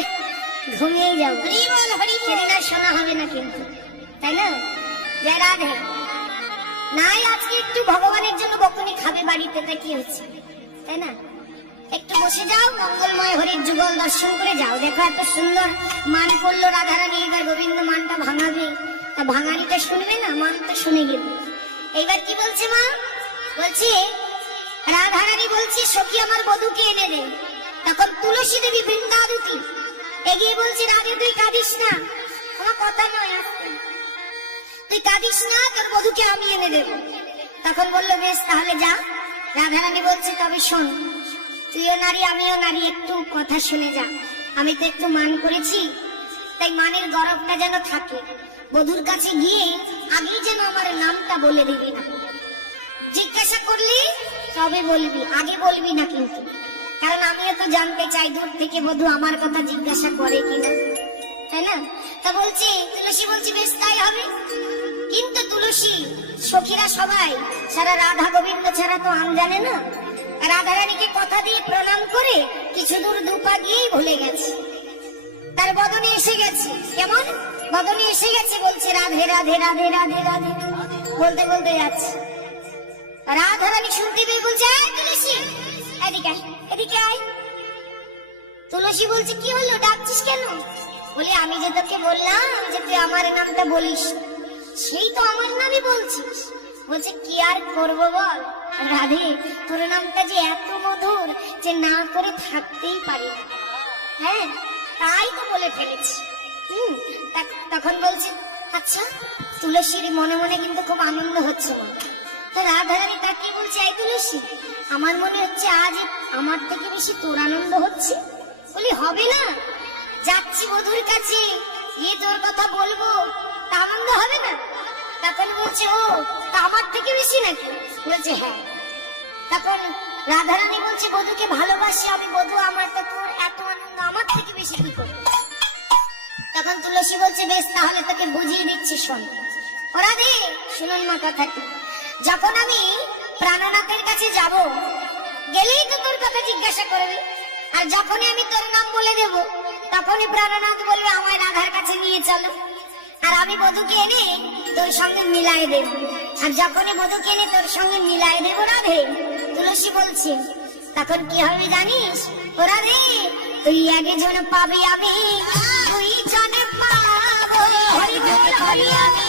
ঘুমিয়েই যাও। সেদিন আর শোনা হবে না কিন্তু, তাই না? জয় রাধে। নাই আজকে একটু ভগবানের জন্য বকুনি খাবে বাড়িতে, তা কি হচ্ছে, তাই না? একটু বসে যাও, মঙ্গলময় হরির যুগল দর্শন করে যাও। দেখো এত সুন্দর মান করলো রাধারানী, এবার গোবিন্দ মানটা ভাঙাবে, তা ভাঙানিটা শুনবে না? মান তো শুনে গেল। এইবার কি বলছে মা? বলছে রাধারানী বলছে সখী আমার বধূকে এনে দে। তখন তুলসী দেবী বৃন্দাবতী এগিয়ে বলছে রাধে তুই কাঁদিস না, আমার কথা নয়, তুই কাঁদিস না, তোর বধূকে আমি এনে দেব। তখন বললো বেশ তাহলে যা। রাধারানী বলছে তবে শোন, তুইও নারী আমিও নারী, একটু কথা শুনে যা। আমি তো একটু মান করেছি, তাই মানের গরবটা যেন থাকে। বধূর কাছে গিয়ে আগেই যেন আমার নামটা বলে দিবি না, জিজ্ঞাসা করলি তবে বলবি, আগে বলবি না কিন্তু, কারণ আমিও তো জানতে চাই দূর থেকে বধূ আমার কথা জিজ্ঞাসা করে কিনা, তাই না? তা বলছি তুলসী বলছি বেশ তাই হবে। কিন্তু তুলসী সখীরা সবাই সারা রাধা গোবিন্দ ছাড়া তো আম জানে না। রাধারানীকে কথা দিয়ে প্রণাম করে কিছু দূর দুপা গিয়েই ভুলে গেছে, তার বদনে এসে গেছে। কেমন বদনে এসে গেছে? বলছে রাধে রাধে রাধে রাধে রাধে বলতে বলতে যাচ্ছে। রাধারানী শুনতে পেয়ে বলছে তুলসী এদিকে আয়, এদিকে আয়। তুলসী বলছে কি হলো, ডাকছিস কেন? বলে আমি যে তোকে বললাম যে তুই আমার নামটা বলিস, সেই তো আমার নামই বলছিস। বলছে কি আর করবো বল রাধে, তোর নামটা যে এত মধুর যে না করে থাকতেই পারি না। হ্যাঁ, তাই তো বলে ফেলেছি। তখন বলছে আচ্ছা। তুলসীর মনে মনে কিন্তু খুব আনন্দ হচ্ছে মা। তা রাধারানী তাকে বলছে এই তুলসী, আমার মনে হচ্ছে আজ আমার থেকে বেশি তোর আনন্দ হচ্ছে। বলি হবে না, যাচ্ছি বধূর কাছে, গিয়ে তোর কথা বলবো, তা আনন্দ হবে না? তখন বলছে ও তা আমার থেকে বেশি নাকি? বলছে হ্যাঁ। তখন রাধারানী বলছে বধূকে ভালোবাসি আমি, বধূ আমার তো তোর এত আনন্দ আমার থেকে বেশি কি করবে? তখন তুলসী বলছে বেশ তাহলে তোকে বুঝিয়ে দিচ্ছি, শোন। ও রাধে শুনুন মা কথাটি, যখন আমি প্রাণনাথের কাছে যাব, গেলেই তো তোর কথা জিজ্ঞাসা করবে, আর যখনই আমি তোর নাম বলে দেব তখনই প্রাণনাথ বলবে আমায় রাধার কাছে নিয়ে চলো, আর আমি বধূকে এনে তোর সঙ্গে মিলাই দেব। আর যখনই বধূকে এনে তোর সঙ্গে মিলাই দেব রাধে, তুলসী বলছে তখন কি হবে জানিস? ও রাধে তুই আগে জন পাবি, আমি তুই জন পাবো, হরি বল হরি আমি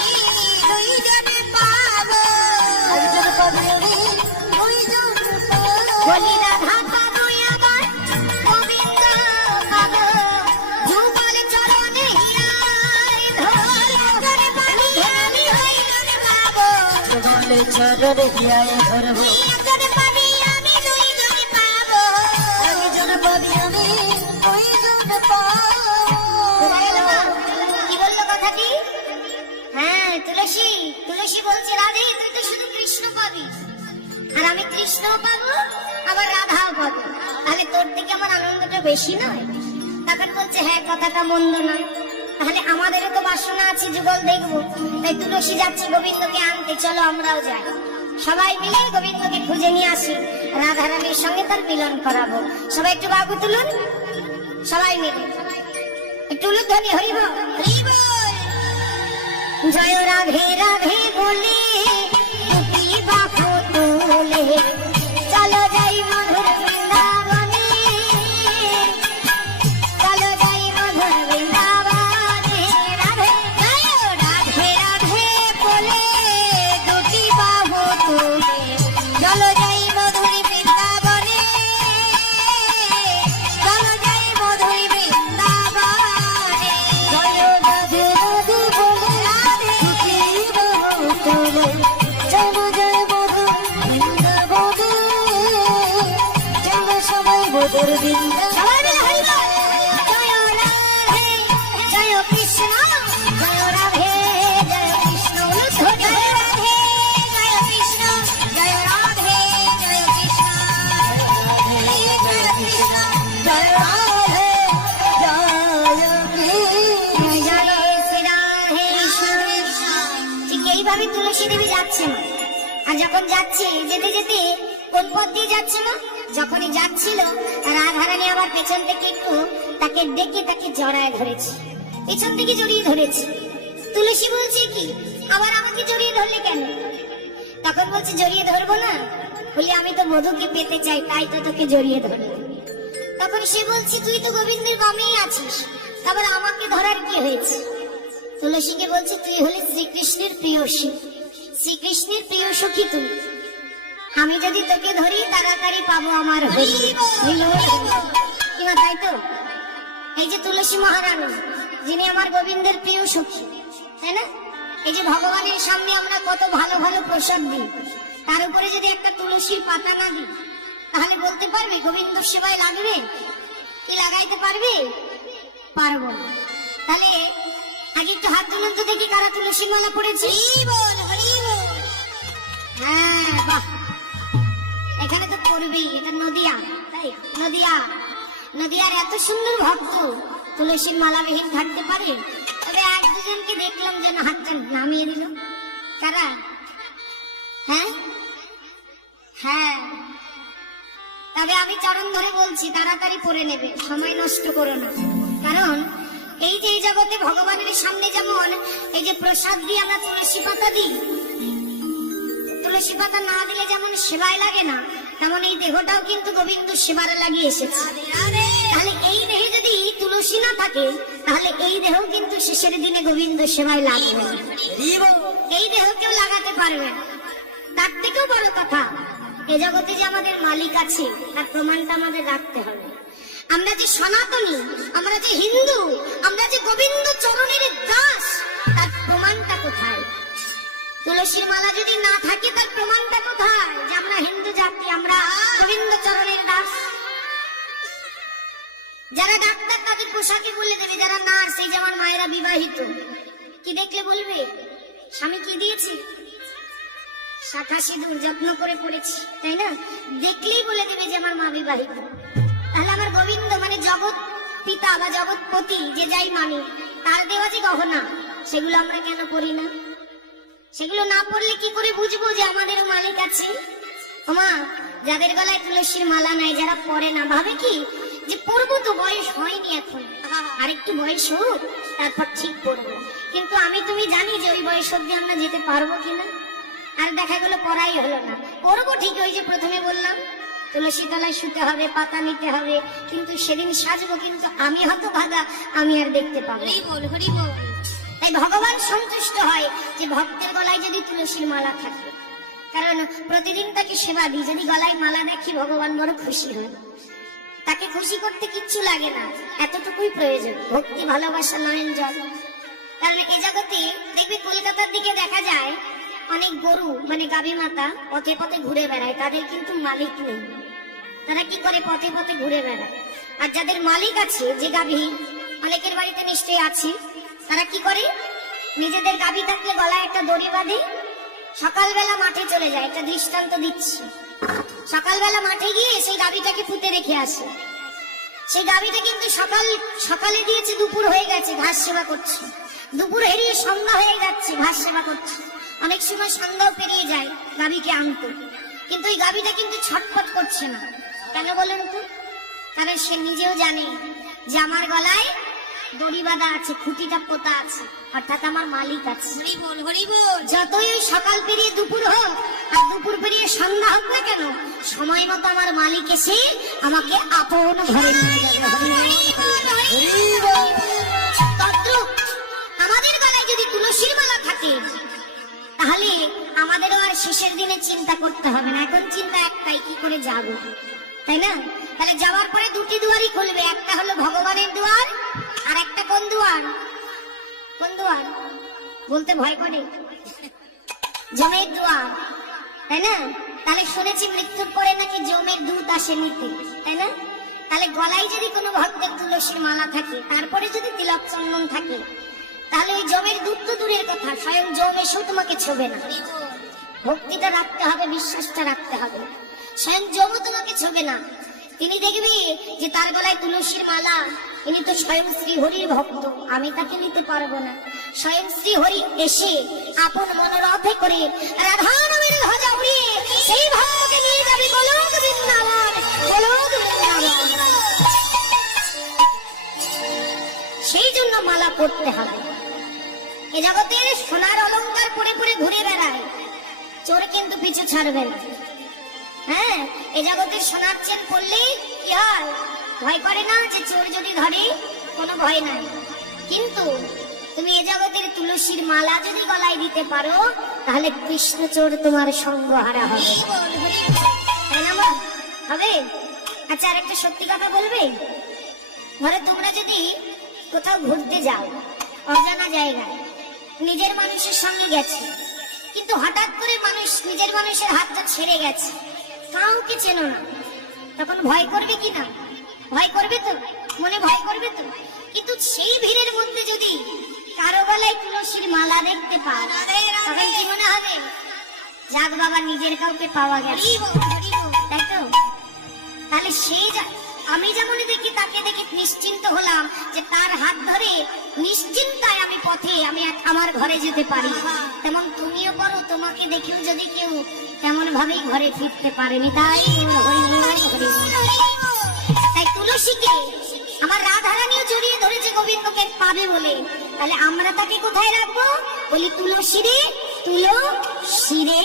তুই জন পাবো, হরি জন পাবি আমি তুই জন পাবো, বলি রাধা পাবো আবার গোবিন্দ পাবো, যুগল চরণে হিয়ায় ধরে পাবি আমি হই জন পাবো, যুগল চরণে হিয়ায় ধরবো, জন পাবি আমি তুই জন পাবো, আমি জন পাবি আমি তুই জন পাবো। কি বললো কথাটি? হ্যাঁ তুলসী, তুলসী বলছে রাধে তুই তো শুধু কৃষ্ণ পাবি, আর আমি কৃষ্ণ পাবো আবার রাধাও পাবো, তাহলে তোর থেকে আমার আনন্দটা বেশি নয়? তখন বলছে হ্যাঁ কথাটা মন্দ নয়, তাহলে আমাদেরও তো বাসনা আছে যুগল দেখবো, তাই তুলসী যাচ্ছে গোবিন্দকে আনতে, চলো আমরাও যাই। সবাই মিলে গোবিন্দকে খুঁজে নিয়ে আসি, রাধারানীর সঙ্গে তার মিলন করাবো। সবাই একটু বাবু তুলুন, সবাই মিলে একটু উলুধ্বনি হরি বল হরি বল। জয় রাধে রাধে বলে দুটি বাহু তুলে চলো যাই মধুর বৃন্দাবনে, চলো যাই মধুর বৃন্দাবনে, রাধে জয় তোর বিন্দা সবাই মিলে হরি বল। জয় রাধে জয় কৃষ্ণ, জয় রাধে জয় কৃষ্ণ, জয় রাধে জয় কৃষ্ণ, জয় রাধে জয় কৃষ্ণ, জয় কৃষ্ণ, জয় রাধে জয় জয় শ্রী রাধে কৃষ্ণ। ঠিক এইভাবে তুলসী দেবী যাচ্ছে না। আর যখন যাচ্ছে, যেতে যেতে কোন পথ দিয়ে যাচ্ছে না, যখনই যাচ্ছিল রাধারানী আবার পেছন থেকে একটু তাকে ডেকে তাকে জড়ায় ধরেছে, পেছন থেকে জড়িয়ে ধরেছে। তুলসী বলছে কি, আবার আমাকে জড়িয়ে ধরলে কেন? তখন বলছে জড়িয়ে ধরবো না, বলি আমি তো বধূকে পেতে চাই, তাই তো তোকে জড়িয়ে ধরবো। তখন সে বলছে তুই তো গোবিন্দের বামেই আছিস, আবার আমাকে ধরার কি হয়েছে? তুলসীকে বলছে তুই হলে শ্রীকৃষ্ণের প্রিয়সী, শ্রীকৃষ্ণের প্রিয় সখী তুমি, আমি যদি তোকে ধরি তাড়াতাড়ি পাবো আমার হরি। কি না, তাই তো? এই যে তুলসী মহারানী, যিনি আমার গোবিন্দের প্রিয় সখী, তাই না? এই যে ভগবানের সামনে আমরা কত ভালো ভালো প্রসাদ দিই, তার উপরে যদি একটা তুলসীর পাতা না দিই, তাহলে বলতে পারবে গোবিন্দ সেবায় লাগবে? কি লাগাইতে পারবে? পারবো না। তাহলে আগে একটু হাত তুলুন তো দেখি কারা তুলসী মালা পড়েছে। হ্যাঁ, বাহ, এখানে তো পড়বেই, এটা নদিয়া, তাই নদিয়া, নদিয়ার এত সুন্দর ভক্ত তুলসীর মালাবিহীন থাকতে পারে? তবে এক দুজনকে দেখলাম যেন হাতটা নামিয়ে দিল। কারা? হ্যাঁ হ্যাঁ, তবে আমি চরণ ধরে বলছি তাড়াতাড়ি পড়ে নেবে, সময় নষ্ট করো না। কারণ এই যে এই জগতে ভগবানের সামনে যেমন এই যে প্রসাদ দিয়ে আমরা তুলসী পাতা দিই, তুলসী পাতা না দিলে যেমন সেবায় লাগে না, তেমন এই দেহটাও কিন্তু গোবিন্দ সেবার লাগিয়ে এসেছে। তাহলে এই দেহে যদি তুলসী না থাকে, তাহলে এই দেহ কিন্তু শেষের দিনে গোবিন্দ সেবায় লাগবে না। এই দেহ কেউ লাগাতে পারবে না। তার থেকেও বড় কথা, এ জগতে যে আমাদের মালিক আছে তার প্রমাণটা আমাদের রাখতে হবে। আমরা যে সনাতনী, আমরা যে হিন্দু, আমরা যে গোবিন্দ চরণের দাস, তার প্রমাণটা কোথায়? তুলসীর মালা যদি না থাকে তার প্রমাণটা কোথায় যে আমরা হিন্দু জাতি, আমরা গোবিন্দ চরণের দাস? যারা ডাক্তার তাদের পোশাকে বলে দেবে, যারা নার্স, এই যে আমার মায়েরা বিবাহিত, কি দেখলে বলবে স্বামী কি দিয়েছে? শাখা সিঁদুর যত্ন করে পড়েছি, তাই না? দেখলেই বলে দেবে যে আমার মা বিবাহিত। তাহলে আমার গোবিন্দ মানে জগৎ পিতা বা জগৎপতি, যে যাই মানি, তার দেওয়া যে গহনা, সেগুলো আমরা কেন করি না? সেগুলো না পড়লে কি করে বুঝবো যে আমাদেরও মালিক আছে? ওমা, যাদের গলায় তুলসীর মালা নাই, যারা পড়ে না, ভাবে কি যে পড়বো তো, বয়স হয়নি এখন, আরেকটু বয়স হোক তারপর ঠিক পড়বো। কিন্তু আমি তুমি জানি যে ওই বয়স অব্দি আমরা যেতে পারবো কিনা। আর দেখা গেলো পড়াই হলো না। করবো ঠিক, ওই যে প্রথমে বললাম তুলসী তলায় শুতে হবে, পাতা নিতে হবে, কিন্তু সেদিন সাজবো, কিন্তু আমি হতভাগা, আমি আর দেখতে পাবো। তাই ভগবান সন্তুষ্ট হয় যে ভক্তের গলায় যদি তুলসীর মালা থাকে। কারণ প্রতিদিন তাকে সেবা দিই, যদি গলায় মালা দেখি ভগবান বড় খুশি হয়। তাকে খুশি করতে কিচ্ছু লাগে না, এতটুকুই প্রয়োজন, ভক্তি, ভালোবাসা, নয়ন জল। কারণ এ জগতে দেখবে কলকাতার দিকে দেখা যায় অনেক গরু মানে গাভী মাতা পথে পথে ঘুরে বেড়ায়, তাদের কিন্তু মালিক নেই। তারা কি করে? পথে পথে ঘুরে বেড়ায়। আর যাদের মালিক আছে, যে গাভী অনেকের বাড়িতে নিশ্চয়ই আছে, তারা কি করে? নিজেদের গাভী থাকলে গলায় একটা দড়ি বাঁধে, সকালবেলা মাঠে চলে যায়। একটা দৃষ্টান্ত দিচ্ছি, সকালবেলা মাঠে গিয়ে সেই গাভীটাকে পুঁতে রেখে আসে। সেই গাভীটা কিন্তু সকালে দিয়েছে, দুপুর হয়ে গেছে, ঘাস সেবা করছে, দুপুর এড়িয়ে সন্ধ্যা হয়ে যাচ্ছে, ঘাস সেবা করছে। অনেক সময় সন্ধ্যাও পেরিয়ে যায় গাভীকে আনতে, কিন্তু ওই গাভীটা কিন্তু ছটফট করছে না। কেন বলেন তো? কারণ সে নিজেও জানে যে আমার গলায় দড়ি বাঁধা আছে, খুঁটিটা পোতা আছে, অর্থাৎ আমার মালিক আছে। যতই ওই সকাল পেরিয়ে দুপুর হোক আর দুপুর পেরিয়ে সন্ধ্যা হোক না কেন, সময় মতো আমার মালিক এসে আমাকে আপন ঘরে নিয়ে যাবে। আমাদের গলায় যদি তুলসীর মালা থাকে, তাহলে আমাদেরও আর শেষের দিনে চিন্তা করতে হবে না। এখন চিন্তা একটাই, কি করে যাব, তাই না? তাহলে যাওয়ার পরে দুটি দুয়ারই খুলবে, একটা হলো ভগবানের দুয়ার, আর একটা কোন দুয়ার? কোন দুয়ার বলতে ভয় করে? জমের দুয়ার, তাই না? তাহলে শুনেছি মৃত্যুর পরে নাকি জমের দূত আসে নিতে, তাই না? তাহলে গলায় যদি কোনো ভক্তের তুলসীর মালা থাকে, তারপরে যদি তিলক চন্দন থাকে, তাহলে ওই জমের দুধ তো দূরের কথা, স্বয়ং জম এসেও তোমাকে ছোবে না। ভক্তিটা রাখতে হবে, বিশ্বাসটা রাখতে হবে, স্বয়ং জমও তোমাকে ছোবে না। তিনি দেখবি যে তার গলায় তুলসীর মালা, ইনি তো স্বয়ং শ্রীহরির ভক্ত, আমি তাকে নিতে পারবো না। স্বয়ং শ্রীহরি এসে আপন মনোরথে করে রাধা নামের ধ্বজা উড়িয়ে সেই ভক্তকে নিয়ে যাবে গোলক বৃন্দাবন, গোলক বৃন্দাবন। সেই জন্য মালা পড়তে হবে। এ জগতে সোনার অলংকার পরে পরে ঘুরে বেড়ায়, চোর কিন্তু পিছু ছাড়বে না। হ্যাঁ, এ জগতে সোনার চেন পড়লেই কি হয়, ভয় করে না যে চোর যদি ধরে, কোনো ভয় নাই। কিন্তু তুমি এ জগতের তুলসীর মালা যদি গলায় দিতে পারো, তাহলে কৃষ্ণ চোর তোমার সঙ্গ হারা হবে, তাই না মা? হবে। আচ্ছা, আর একটা সত্যি কথা বলবে, ধরো তোমরা যদি কোথাও ঘুরতে যাও, অজানা জায়গায়, নিজের মানুষের সঙ্গে গেছে, কিন্তু হঠাৎ করে নিজের মানুষের হাতটা ছেড়ে গেছে, কাউকে চেনো না, তখন ভয় করবে কি না? ভয় করবে তো, মনে ভয় করবে তো। কিন্তু সেই ভিড়ের মধ্যে যদি কারো গলায় তুলসীর মালা দেখতে পাও, তখন কি মনে হবে? যাক বাবা, নিজের কাউকে পাওয়া গেছে, তাই তো? তাহলে আমি যেমন দেখি, তাকে দেখে নিশ্চিন্ত হলাম যে তার হাত ধরে নিশ্চিন্তায় আমি পথে আমার ঘরে যেতে পারি, তেমন তুমিও পারো। তোমাকে দেখেও যদি কেউ তেমন ভাবেই ঘরে ফিরতে পারেনি, তাই তাই তুলসীকে আমার রাধারানীও জড়িয়ে ধরেছে গোবিন্দকে পাবে বলে। তাহলে আমরা তাকে কোথায় রাখবো? বলি তুলসী রে, তুলসী রে,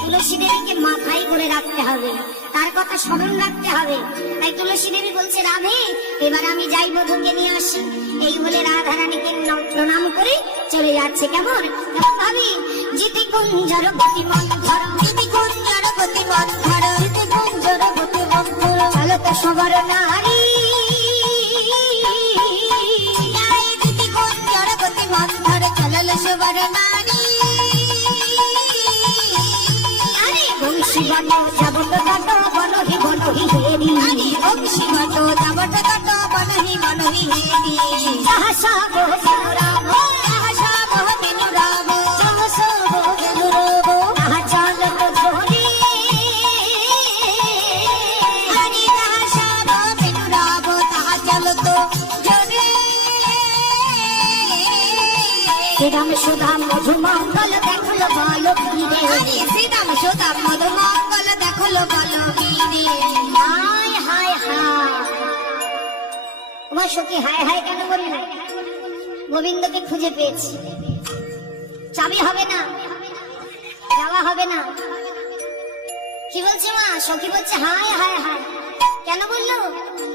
তুলসী দেবীকে মাথায় করে রাখতে হবে, তার কথা স্মরণ রাখতে হবে। তাই তুলসী দেবী বলছে, রাধে এবার আমি যাই, বধূকে নিয়ে আসি। এই বলে রাধারানীকে প্রণাম করে চলে যাচ্ছে। কেমন কেমন ভাবি, জিতি কুঞ্জর গতি মন ধর, জিতি কুঞ্জর গতি মন ধর, জিতি কুঞ্জর গতি মন ধর, চলো তো সবার নারী, জিতি কুঞ্জর গতি মন ধর, চলো সবার নারী। আরে বংশী বাটো যাবত কাটো বনহি বনহি হেরি, আরে বংশী বাটো যাবত কাটো বনহি বনহি হেরি, সাহসা বহ রাম, সাহসা বহ বেনু রাম, সাহসা বহ বেনু রাম, তাহা চল তো ধরে, আরে সাহসা বহ বেনু রাম, তাহা চল তো ধরে। শ্রীরাম সুধা মধু মঙ্গল দেখলো বলো কি রে, শ্রীরাম সুধা মধু মঙ্গল দেখলো বলো কি রে। হায় হায় হায়, তোমার সখী হায় হায় কেন বলি না? গোবিন্দকে খুঁজে পেয়েছি, চাবি হবে না, যাওয়া হবে না। কি বলছে মা? সখী বলছে হায় হায় হায়। কেন বললো?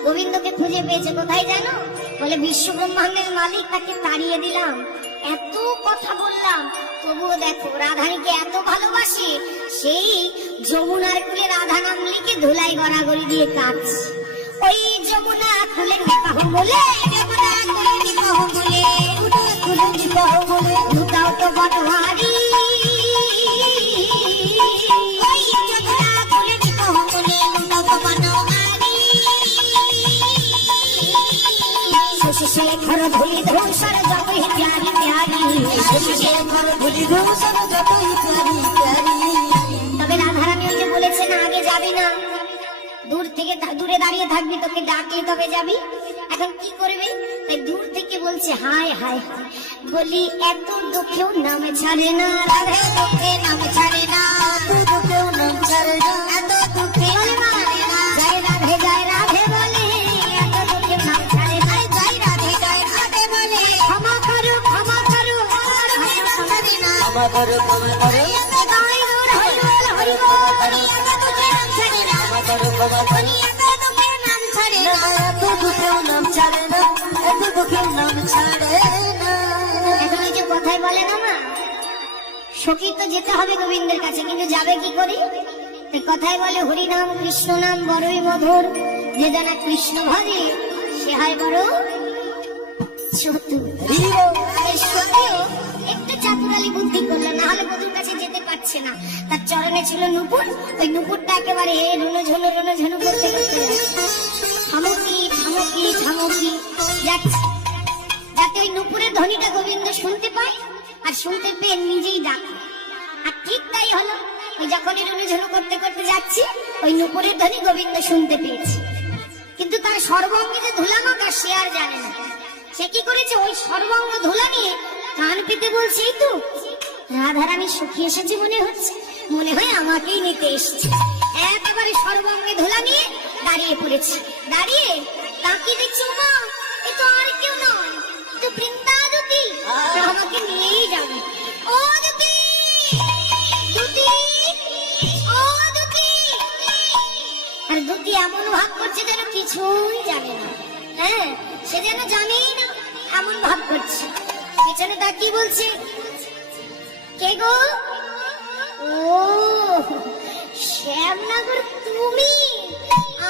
গোবিন্দকে খুঁজে পেয়েছে। কোথায় জানো? বলে বিশ্ব ব্রহ্মাণ্ডের মালিক, তাকে তাড়িয়ে দিলাম, এত কথা বললাম, তবুও দেখো রাধানীকে এত ভালোবাসি, সেই যমুনার কুলে রাধা নাম লিখে ধুলাই গড়াগড়ি দিয়ে কাঁদছে। ওই যমুনা কুলে নিপাহ বলে, যমুনা কুলে নিপাহ বলে, কুলে নিপাহ বলে, লুটাও তো বনহারি, ওই যমুনা কুলে নিপাহ বলে, লুটাও তো বনহারি। শেখর ধুলি ধূসর যতই প্যারি প্যারি, শেখর ধুলি ধূসর যতই প্যারি প্যারি। তবে রাধারানী ওই যে বলেছে না, আগে যাবি না, দূরে দাঁড়িয়ে থাকবি, তোকে ডাকলে তবে যাবি। এখন কি করবি? তাই দূর থেকে বলছে হায় হায় হায়। বলি এত দুঃখেও নাম ছাড়ে না, রাধে দুঃখে নাম ছাড়ে না, এত দুঃখেও নাম ছাড়ে না, এত দুঃখে ছাড়ে না। জয় রাধে জয় রাধে বলে, এত দুঃখে নাম ছাড়ে না, জয় রাধে জয় রাধে বলে। ক্ষমা করো ক্ষমা করো, ক্ষমা করো ক্ষমা করো, কথাই বলে না মা, সখী তো যেতে হবে গোবিন্দের কাছে, কিন্তু যাবে কি করে? কথায় বলে হরি নাম কৃষ্ণ নাম বড়ই মধুর, যে জানা কৃষ্ণ ভজে সে হয় বড় চতুর। একটু চাতুরালি বুদ্ধি করলো, না হলে বধুর কাছে যেতে পারছে না। তার চরণে ছিল নুপুর, ওই নুপুরটা একেবারে রুনো ঝুনো করতে করতে ঠামকি ঠামকি ঠামকি যাচ্ছে, যাতে ওই নুপুরের ধ্বনিটা গোবিন্দ শুনতে পায়, আর শুনতে পেয়ে নিজেই ডাকে। আর ঠিক তাই হলো, ওই যখনই রুনুঝুনু করতে করতে যাচ্ছি, ওই নুপুরের ধ্বনি গোবিন্দ শুনতে পেয়েছে। কিন্তু তার সর্বাঙ্গে যে ধুলা মাখা সে আর জানে না। সে কি করেছে, ওই সর্বাঙ্গ ধুলা নিয়ে কান পেতে বলছে, এই তো রাধারানী সুখী এসেছে মনে হচ্ছে, মনে হয় আমাকেই নিতে এসছে। একেবারে সর্বাঙ্গে ধুলা নিয়ে দাঁড়িয়ে পড়েছে। দাঁড়িয়ে তাকিয়ে দেখছে, মা এ তো আর কেউ নয়, এ তো বৃন্দা দুতি, আমাকে নিয়েই যাবে। ও দুতি, দুতি, ও দুতি। আর দুতি এমন ভাব করছে যেন কিছুই জানে না। হ্যাঁ, সে যেন জানেই না, এমন ভাব করছে। পেছনে তাকিয়ে বলছে, কে গো? ও শ্যামনগর তুমি?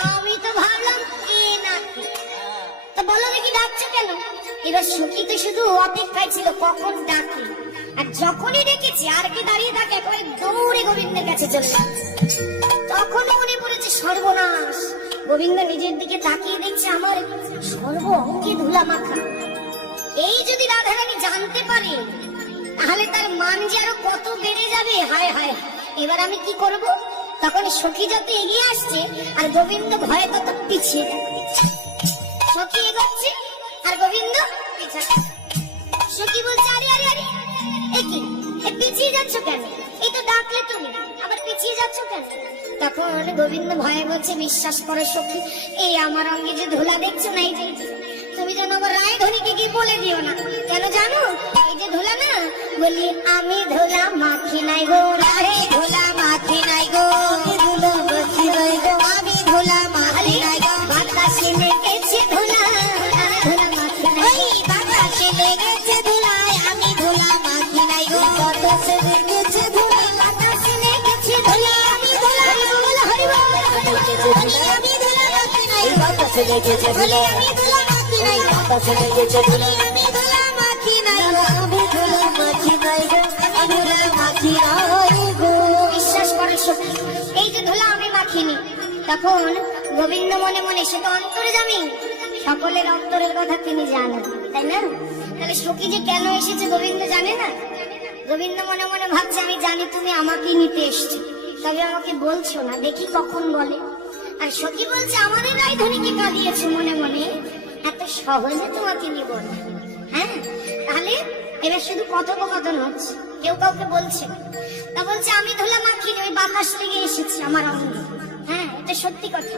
আমি তো ভাবলাম কে না কে। তা বলো দেখি ডাকছো কেন? এবার সখী তো শুধু অপেক্ষায় ছিল কখন ডাকে, আর যখনই ডেকেছে আর কে দাঁড়িয়ে থাকে, একেবারে দৌড়ে গোবিন্দের কাছে চলে যাচ্ছে। তখন মনে পড়েছে সর্বনাশ, গোবিন্দ নিজের দিকে তাকিয়ে দেখছে আমার সর্ব অঙ্গে ধুলা মাখা। এই যদি রাধারানী জানতে পারে, তাহলে তার মান যে আরো কত বেড়ে যাবে। হায় হায়, এবার আমি কি করব? তখন সখী যত এগিয়ে আসছে, আর গোবিন্দ ভয়ে তত পিছিয়ে যাচ্ছে। সখী এগোচ্ছে আর গোবিন্দ পিছাচ্ছে। সখী বলছে, আরে আরে আরে, এ কি, এ পিছিয়ে যাচ্ছ কেন? এই তো ডাকলে তুমি, আবার পিছিয়ে যাচ্ছ কেন? তখন গোবিন্দ ভয়ে বলছে, বিশ্বাস করো সখী, এই আমার অঙ্গে যে ধুলা দেখছো না, এই যে তুমি যেন আবার রায়ধনীকে গিয়ে বলে দিও না। কেন জানো? এই যে ধুলা না, বলি আমি ধুলা মাখি নাই গো, আরে ধুলা মাখি নাই গো, ধুলা মাখি নাই গো, আমি ধুলা মাখি নাই গো, বাতাসে লেগেছে ধুলা, ধুলা মাখি নাই, বাতাসে লেগেছে ধুলায়, আমি ধুলা মাখি নাই গো, বাতাসে লেগেছে ধুলা, বাতাসে লেগেছে ধুলা, আমি ধুলা, হরি বল, আমি ধুলা মাখি নাই, বাতাসে লেগেছে ধুলা, আমি ধুলা মাখি নাই, বাতাসে লেগেছে ধুলা, আমি ধুলা মাখি নাই, আমি ধুলা মাখি নাই, আমি ধুলা মাখি নাই গো। বিশ্বাস করে সখী, এই যে ধুলা আমি মাখিনি। তখন গোবিন্দ মনে মনে, সে তো অন্তর্যামী, সকলের অন্তরের কথা তিনি জানেন, তাই না? তাহলে সখী যে কেন এসেছে গোবিন্দ জানে না? গোবিন্দ মনে মনে ভাবছে, আমি জানি তুমি আমাকে নিতে এসছো, তবে আমাকে বলছো না, দেখি কখন বলে। আর সখী বলছে, আমাদের রায়ধনীকে কাঁদিয়েছো মনে মনে, এত সহজে তোমাকে নিব না। হ্যাঁ, তাহলে এবার শুধু কথোপকথন হচ্ছে, কেউ কাউকে বলছে না। তা বলছে, আমি ধুলা মাখিনি, ওই বাতাস লেগে এসেছে আমার অঙ্গে। হ্যাঁ, এটা সত্যি কথা।